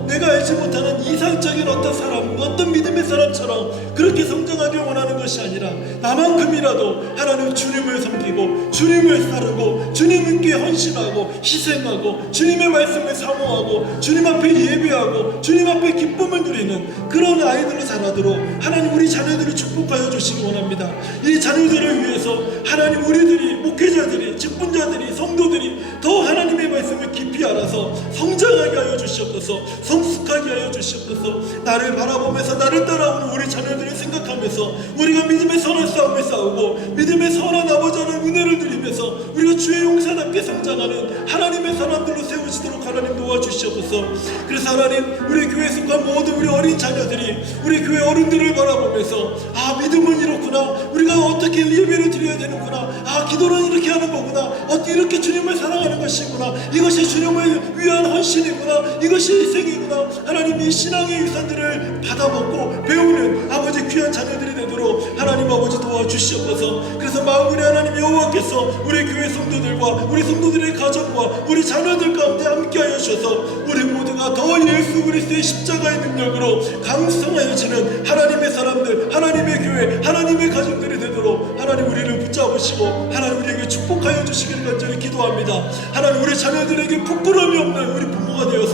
내가 알지 못하는 이상적인 어떤 사람, 어떤 믿음의 사람처럼 그렇게 성장하길 원하는 것이 아니라 나만큼이라도 하나님 주님을 섬기고 주님을 따르고 주님께 헌신하고 희생하고 주님의 말씀을 사모하고 주님 앞에 예배하고 주님 앞에 기쁨을 누리는 그런 아이들로 자라도록 하나님, 우리 자녀들을 축복하여 주시기 원합니다. 이 자녀들을 위해서 하나님, 우리들이, 목회자들이, 직분자들이, 성도들이 더 하나님의 말씀을 깊이 알아서 성장하게 하여 주시옵소서. 성숙하게 하여 주시옵소서. 나를 바라보면서 나를 따라오는 우리 자녀들을 생각하면서 우리가 믿음의 선한 싸움을 싸우고 믿음의 선한 아버지 하나님 은혜를 누리면서 우리가 주의 용사답게 성장하는 하나님의 사람들로 세우시도록 하나님 도와주시옵소서. 그래서 하나님, 우리 교회에 속한 모든 우리 어린 자녀들이 우리 교회 어른들을 바라보면서 믿음은 이렇구나, 우리가 어떻게 예배를 드려야 되는구나, 기도는 이렇게 하는 거구나, 이렇게 주님을 사랑하는 것이구나, 이것이 주님을 위한 헌신이구나, 이것이 희생이구나. 하나님, 이 신앙의 유산들을 받아먹고 배우는 아버지 귀한 자녀들이 되도록 하나님 아버지 도와주시옵소서. 그래서 만군의 하나님 여호와께서 우리 교회 성도들과 우리 성도들의 가정과 우리 자녀들 가운데 함께하여 주셔서 우리 모두가 더 예수 그리스도의 십자가의 능력으로 강성하여지는 하나님의 사람들, 하나님의 교회, 하나님의 가정들이 되도록 하나님 우리를 붙잡으시고 하나님 우리에게 축복하여 주시기를 간절히 기도합니다. 하나님, 우리 자녀들에게 부끄러움이 없는 우리 부모가 되어서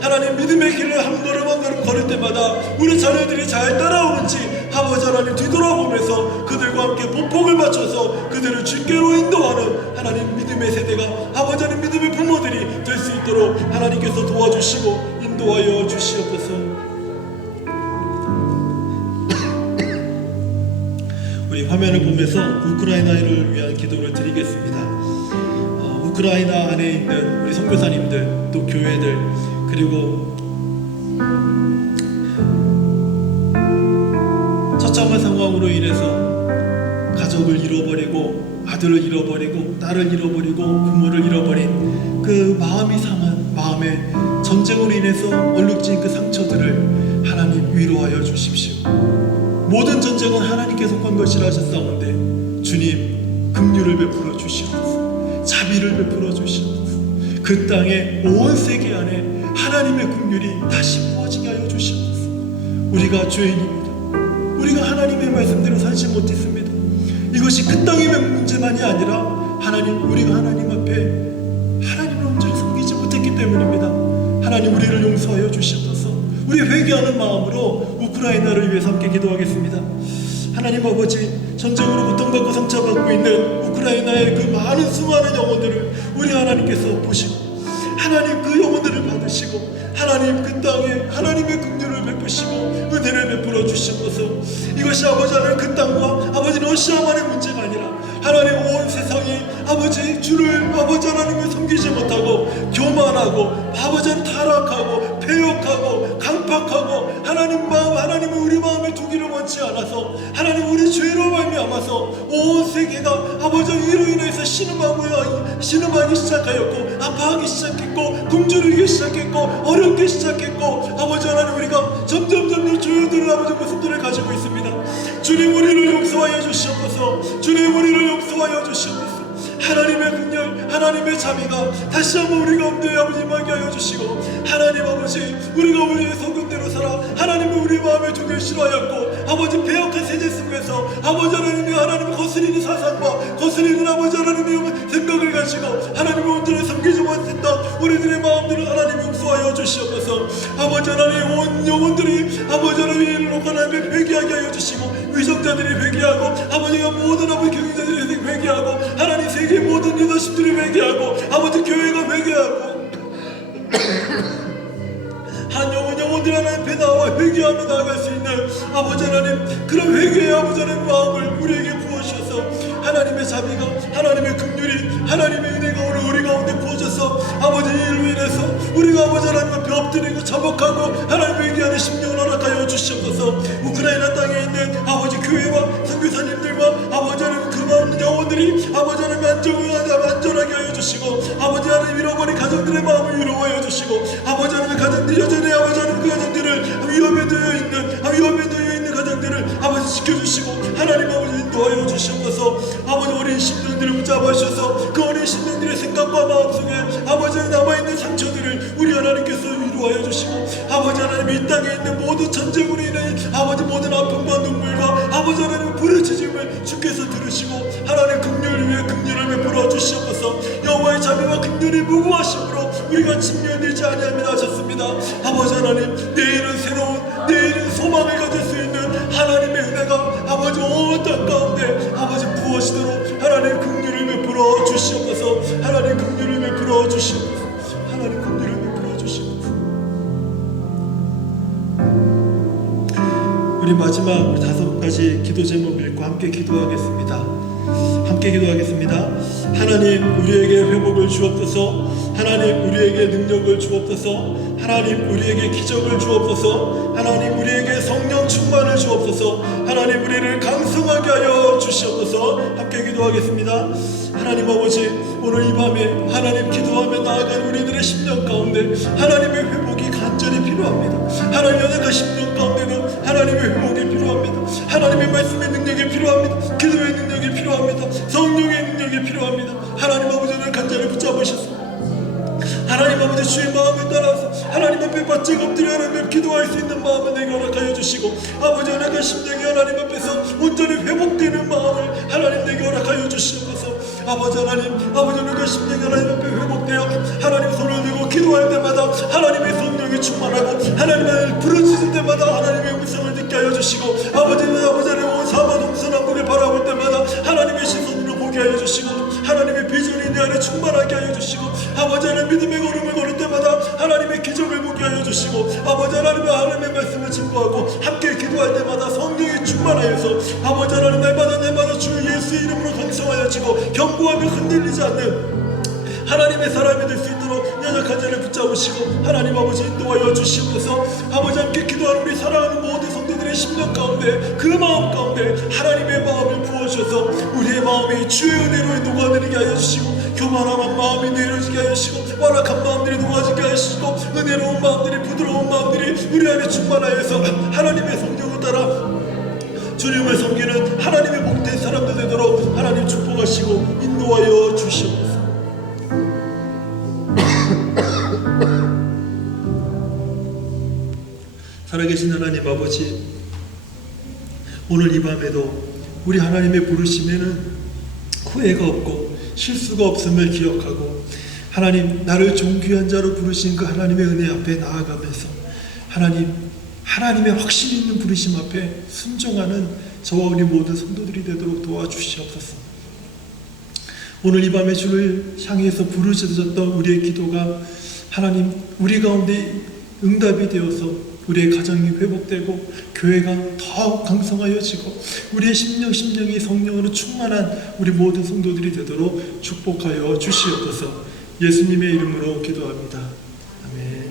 하나님, 믿음의 길을 한 걸음 한 걸음 걸을 때마다 우리 자녀들이 잘 따라오는지 아버지 하나님 뒤돌아보면서 그들과 함께 보폭을 맞춰서 그들을 주께로 인도하는 하나님 믿음의 세대가, 아버지 하나님 믿음의 부모들이 될 수 있도록 하나님께서 도와주시고 인도하여 주시옵소서. 우리 화면을 보면서 우크라이나를 위한 기도를 드리겠습니다. 우크라이나 안에 있는 우리 선교사님들, 또 교회들, 그리고 처참한 상황으로 인해서 가족을 잃어버리고 아들을 잃어버리고 딸을 잃어버리고 부모를 잃어버린 그 마음이 상한 마음에 전쟁으로 인해서 얼룩진 그 상처들을 하나님 위로하여 주십시오. 모든 전쟁은 하나님께 속한 것이라 하셨사온데 주님, 긍휼을 베풀어 주시옵소서. 자비를 베풀어 주시옵소서. 그 땅에 온 세계 안에 하나님의 긍휼이 다시 부어지게 하여 주시옵소서. 우리가 죄인입니다. 우리가 하나님의 말씀대로 살지 못했습니다. 이것이 그 땅의 문제만이 아니라 하나님, 우리가 하나님 앞에 하나님을 온전히 섬기지 못했기 있기 때문입니다. 하나님 우리를 용서하여 주시옵소서. 우리 회개하는 마음으로 우크라이나를 위해서 함께 기도하겠습니다. 하나님 아버지, 전쟁으로 고통받고 상처받고 있는 우크라이나의 그 많은 수많은 영혼들을 우리 하나님께서 보시고 하나님 그 영혼들을 받으시고 하나님 그 땅에 하나님의 긍휼을 베푸시고 은혜를 베풀어 주시옵소서. 이것이 아버지 하나님 그 땅과 아버지 러시아만의 문제가 아니라 하나님 온 세상이 아버지 주를 아버지 하나님을 섬기지 못하고 교만하고 아버지 하나님 타락하고 배역하고 강팍하고 하나님 마음 하나님은 우리 마음에 두기를 원치 않아서 하나님 우리 죄로 말미암아서 온 세계가 아버지 이로 인해서 신음하기 시작하였고 아파하기 시작했고 굶주리기 시작했고 어렵기 시작했고 아버지 하나님 우리가 점점 조용들은 아버지 모습들을 가지고 있습니다. 주님 우리를 용서하여 주시옵소서. 주님 우리를 용서하여 주시옵소서. 하나님의 긍휼 하나님의 자비가 다시 한번 우리 가운데 아버지 임하게 하여 주시고 하나님 아버지 우리가 우리의 소근대로 살아 하나님은 우리 마음에 두길 싫어하였고 아버지 배역한 세대 속에서 아버지 하나님의 거스리는 사상과 거스리는 아버지 하나님의 생각을 가지고 하나님의 온전히 섬기지 못했던 우리들의 마음들을 하나님 용서하여 주시옵소서. 아버지 하나님 온 영혼들이 아버지 하나님의 하나님의 회개하게 하여 주시고 위정자들이 회개하고 아버지가 모든 아버지 경영자들이 회개하고 하나님 세계 모든 리더십들이 회개하고 아버지 교회가 회개하고 한 영혼들이 하나님 앞에 나와 회개하며 나아갈 수 있는 아버지 하나님 그런 회개의 아버지 하나님 마음을 우리에게 부어주셔서 하나님의 자비가 하나님의 긍휼이 하나님의 은혜가 오늘 우리 가운데 부어져서 아버지 일로 인해서 우리가 아버지 하나님 앞에 엎드리고 자복하고 하나님 회개하는 심령을 허락하여 주시옵소서. 우크라이나 땅에 있는 아버지 교회와 선교사님들과 아버지 하나님 그 많은 영혼들이 아버지 하나님 안전하게 하여 주시고 아버지 하나님 잃어버린 가정들의 마음을 위로하여 주시고 아버지 하나님 가정들 여전히 아버지 하나님 그 가정들을 위험에 놓여 있는 가정들을 아버지 지켜주시고 하나님 아버지 인도하여 주시옵소서. 아버지 어린 심령들을 붙잡아 주셔서 그 어린 심령들의 생각과 마음속에 아버지 남아있는 상처들을 우리 하나님께서 위로하여 주시고 아버지 하나님 이 땅에 있는 모든 전쟁으로 인해 아버지 모든 아픔과 눈물과 아버지 하나님 부르짖음을 주께서 들으시고 하나님 긍휼을 위해 긍휼을 베풀어 주시옵소서. 여호와의 자비와 긍휼이 무고하심으로 우리가 침면되지 아니하며 하셨습니다. 아버지 하나님 내일은 소망을 가질 수 있는 하나님의 은혜가 아버지 온 땅 가운데 아버지 부어지도록 하나님 긍휼을 베풀어 주시옵소서. 하나님 긍휼을 베풀어 주시옵소서. 하나님 긍휼을 베풀어 주시옵소서. 우리 마지막 5가지 기도 제목을 읽고 함께 기도하겠습니다. 하나님 우리에게 회복을 주옵소서. 하나님 우리에게 능력을 주옵소서. 하나님 우리에게 기적을 주옵소서. 하나님 우리에게 성령 충만을 주옵소서. 하나님 우리를 강성하게 하여 주시옵소서. 함께 기도하겠습니다. 하나님 아버지 오늘 이 밤에 하나님 기도하며 나아간 우리들의 심령 가운데 하나님의 회복이 간절히 필요합니다. 하나님 연약한 심령 가운데도 하나님의 회복이 필요합니다. 하나님의 말씀의 능력이 필요합니다. 기도의 능력이 필요합니다. 성령의 능력이 필요합니다. 하나님 아버지를 간절히 붙잡으셨습니다. 하나님 아버지 주의 마음에 따라서 하나님 앞에 바짝 엎드려 하나님 앞에 기도할 수 있는 마음을 내게 허락하여 주시고 아버지 하나님의 심령이 하나님 앞에서 온전히 회복되는 마음을 하나님 내게 허락하여 주시옵소서. 아버지 하나님의 심령이 하나님 앞에 회복되어 하나님 손을 들고 기도할 때마다 하나님의 성령이 충만하고 하나님을 부르짖을 때마다 하나님의 음성을 듣게 하여 주시고 아버지 하나님 온 사마 동서남북을 바라볼 때마다 하나님의 시선으로 보게 하여 주시고 하나님의 비전이 내 안에 충만하게 하여 주시고 아버지 하나님 믿음의 걸음을 걸을 때마다 하나님의 기적을 보게 하여 주시고 아버지 하나님의 말씀을 증거하고 함께 기도할 때마다 성령이 충만하여서 아버지 하나님 날마다 주 예수의 이름으로 강성하여지고 견고하며 흔들리지 않는 하나님의 사람이 될 수 있도록 연약한 자를 붙잡으시고 하나님 아버지 인도하여 주시옵소서. 아버지 함께 기도하는 우리 사랑하는 모든 성도들의 심령 가운데 그 마음 가운데 하나님의 마음을 부어주셔서 우리의 마음이 주의 은혜로 녹아내리게 하여 주시고 교만한 마음이 내려지게 하여 주시고 완악한 마음들이 녹아지게 하여 주시고 은혜로운 마음들이 부드러운 마음들이 우리 안에 충만하여서 하나님의 성령을 따라 주님을 섬기는 하나님의 복된 사람들 되도록 하나님 축복하시고 인도하여 주시옵소서. 살아계신 하나님 아버지, 오늘 이 밤에도 우리 하나님의 부르심에는 후회가 없고 실수가 없음을 기억하고 하나님, 나를 존귀한 자로 부르신 그 하나님의 은혜 앞에 나아가면서 하나님의 확신 있는 부르심 앞에 순종하는 저와 우리 모든 성도들이 되도록 도와주시옵소서. 오늘 이 밤에 주를 향해서 부르짖었던 우리의 기도가 하나님, 우리 가운데 응답이 되어서 우리의 가정이 회복되고 교회가 더욱 강성하여지고 우리의 심령이 성령으로 충만한 우리 모든 성도들이 되도록 축복하여 주시옵소서. 예수님의 이름으로 기도합니다. 아멘.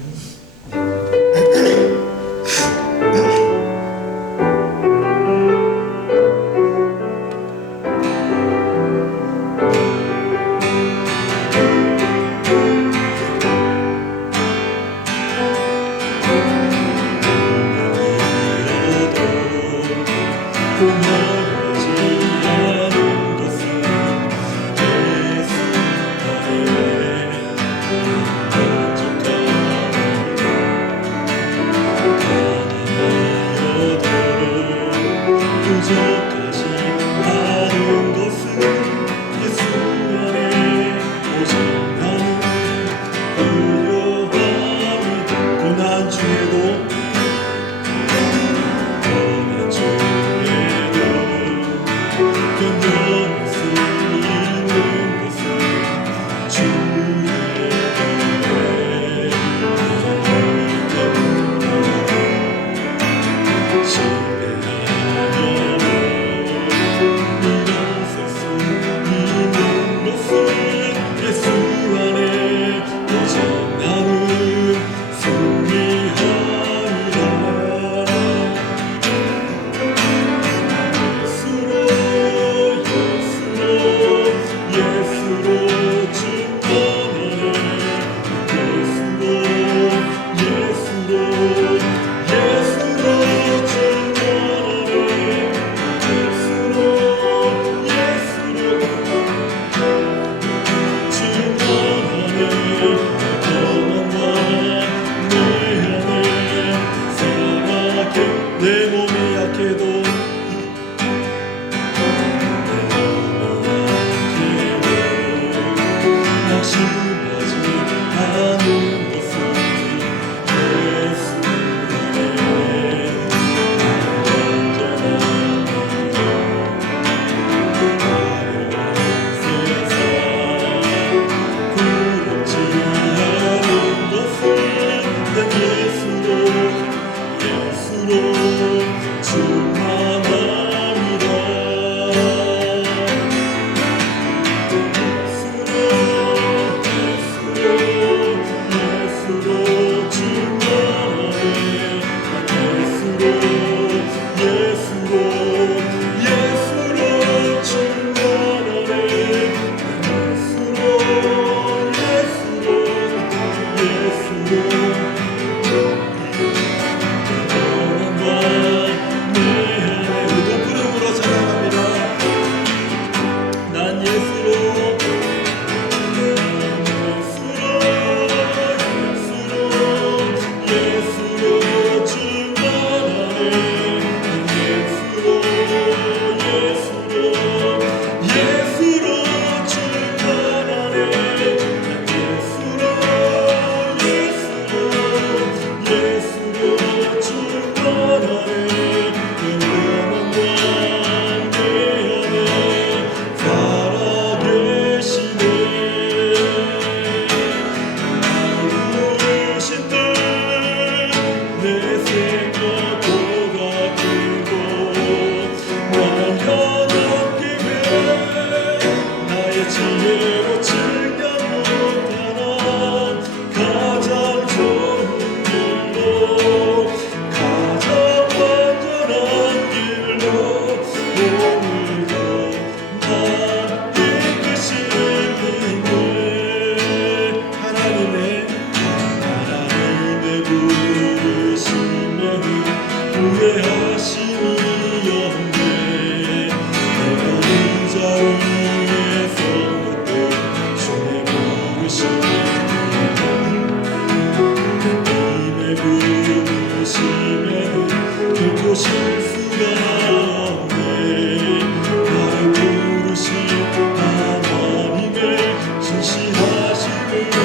하나님의 신실하심을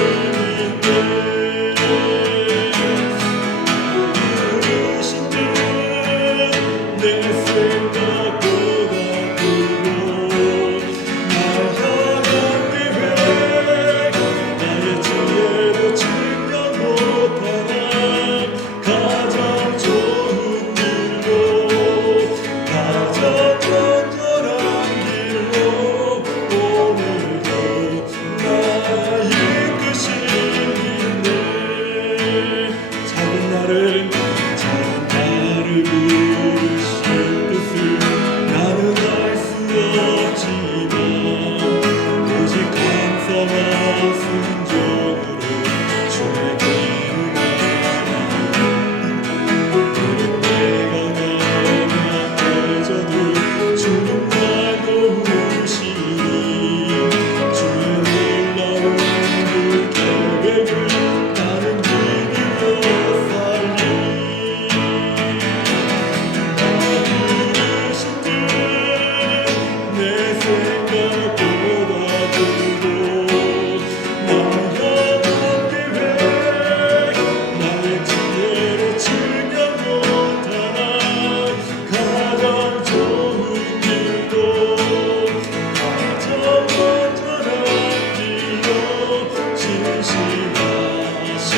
부르신 뜻을 나는 알 수 없지만 오직 감사와 순종으로 주의 기름을 내가 나면 빠져도 주는 날 도우시니 주의 놀라운 그 계획을 나는 믿으며 살리 부르신 뜻내 생각보다 크고 나의 계획 나의 지혜로 측량 못하나 가장 좋은 길도 가장 안전한 길로 진실하신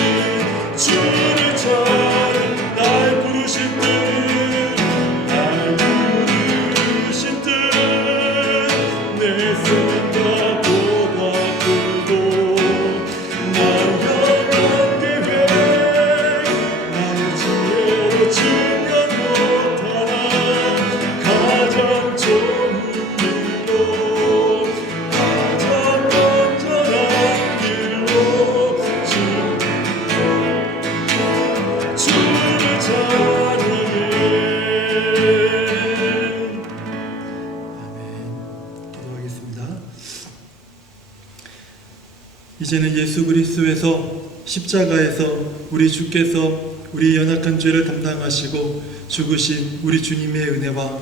주를 찾는 날 부르신 뜻날 부르신 뜻내 생각보다 크고 나의 영원 계획 나의 지혜로 측량 못하나 가장 좋은 길로 가장 안전한 길로 주를 찬양해. 아멘. 기도하겠습니다. 이제는 예수 그리스도에서 십자가에서 우리 주께서 우리 연약한 죄를 담당하시고 죽으신 우리 주님의 은혜와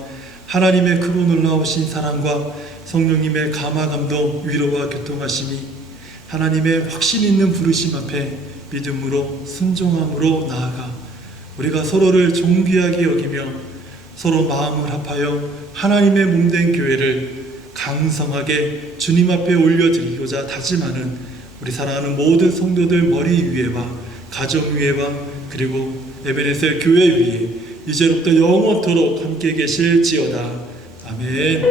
하나님의 크고 놀라우신 사랑과 성령님의 감화감동 위로와 교통하심이 하나님의 확신 있는 부르심 앞에 믿음으로 순종함으로 나아가 우리가 서로를 존귀하게 여기며 서로 마음을 합하여 하나님의 몸된 교회를 강성하게 주님 앞에 올려드리고자 다짐하는 우리 사랑하는 모든 성도들 머리 위에와 가정 위에와 그리고 에베네셀 교회 위에 이제부터 영원토록 함께 계실지어다. 아멘.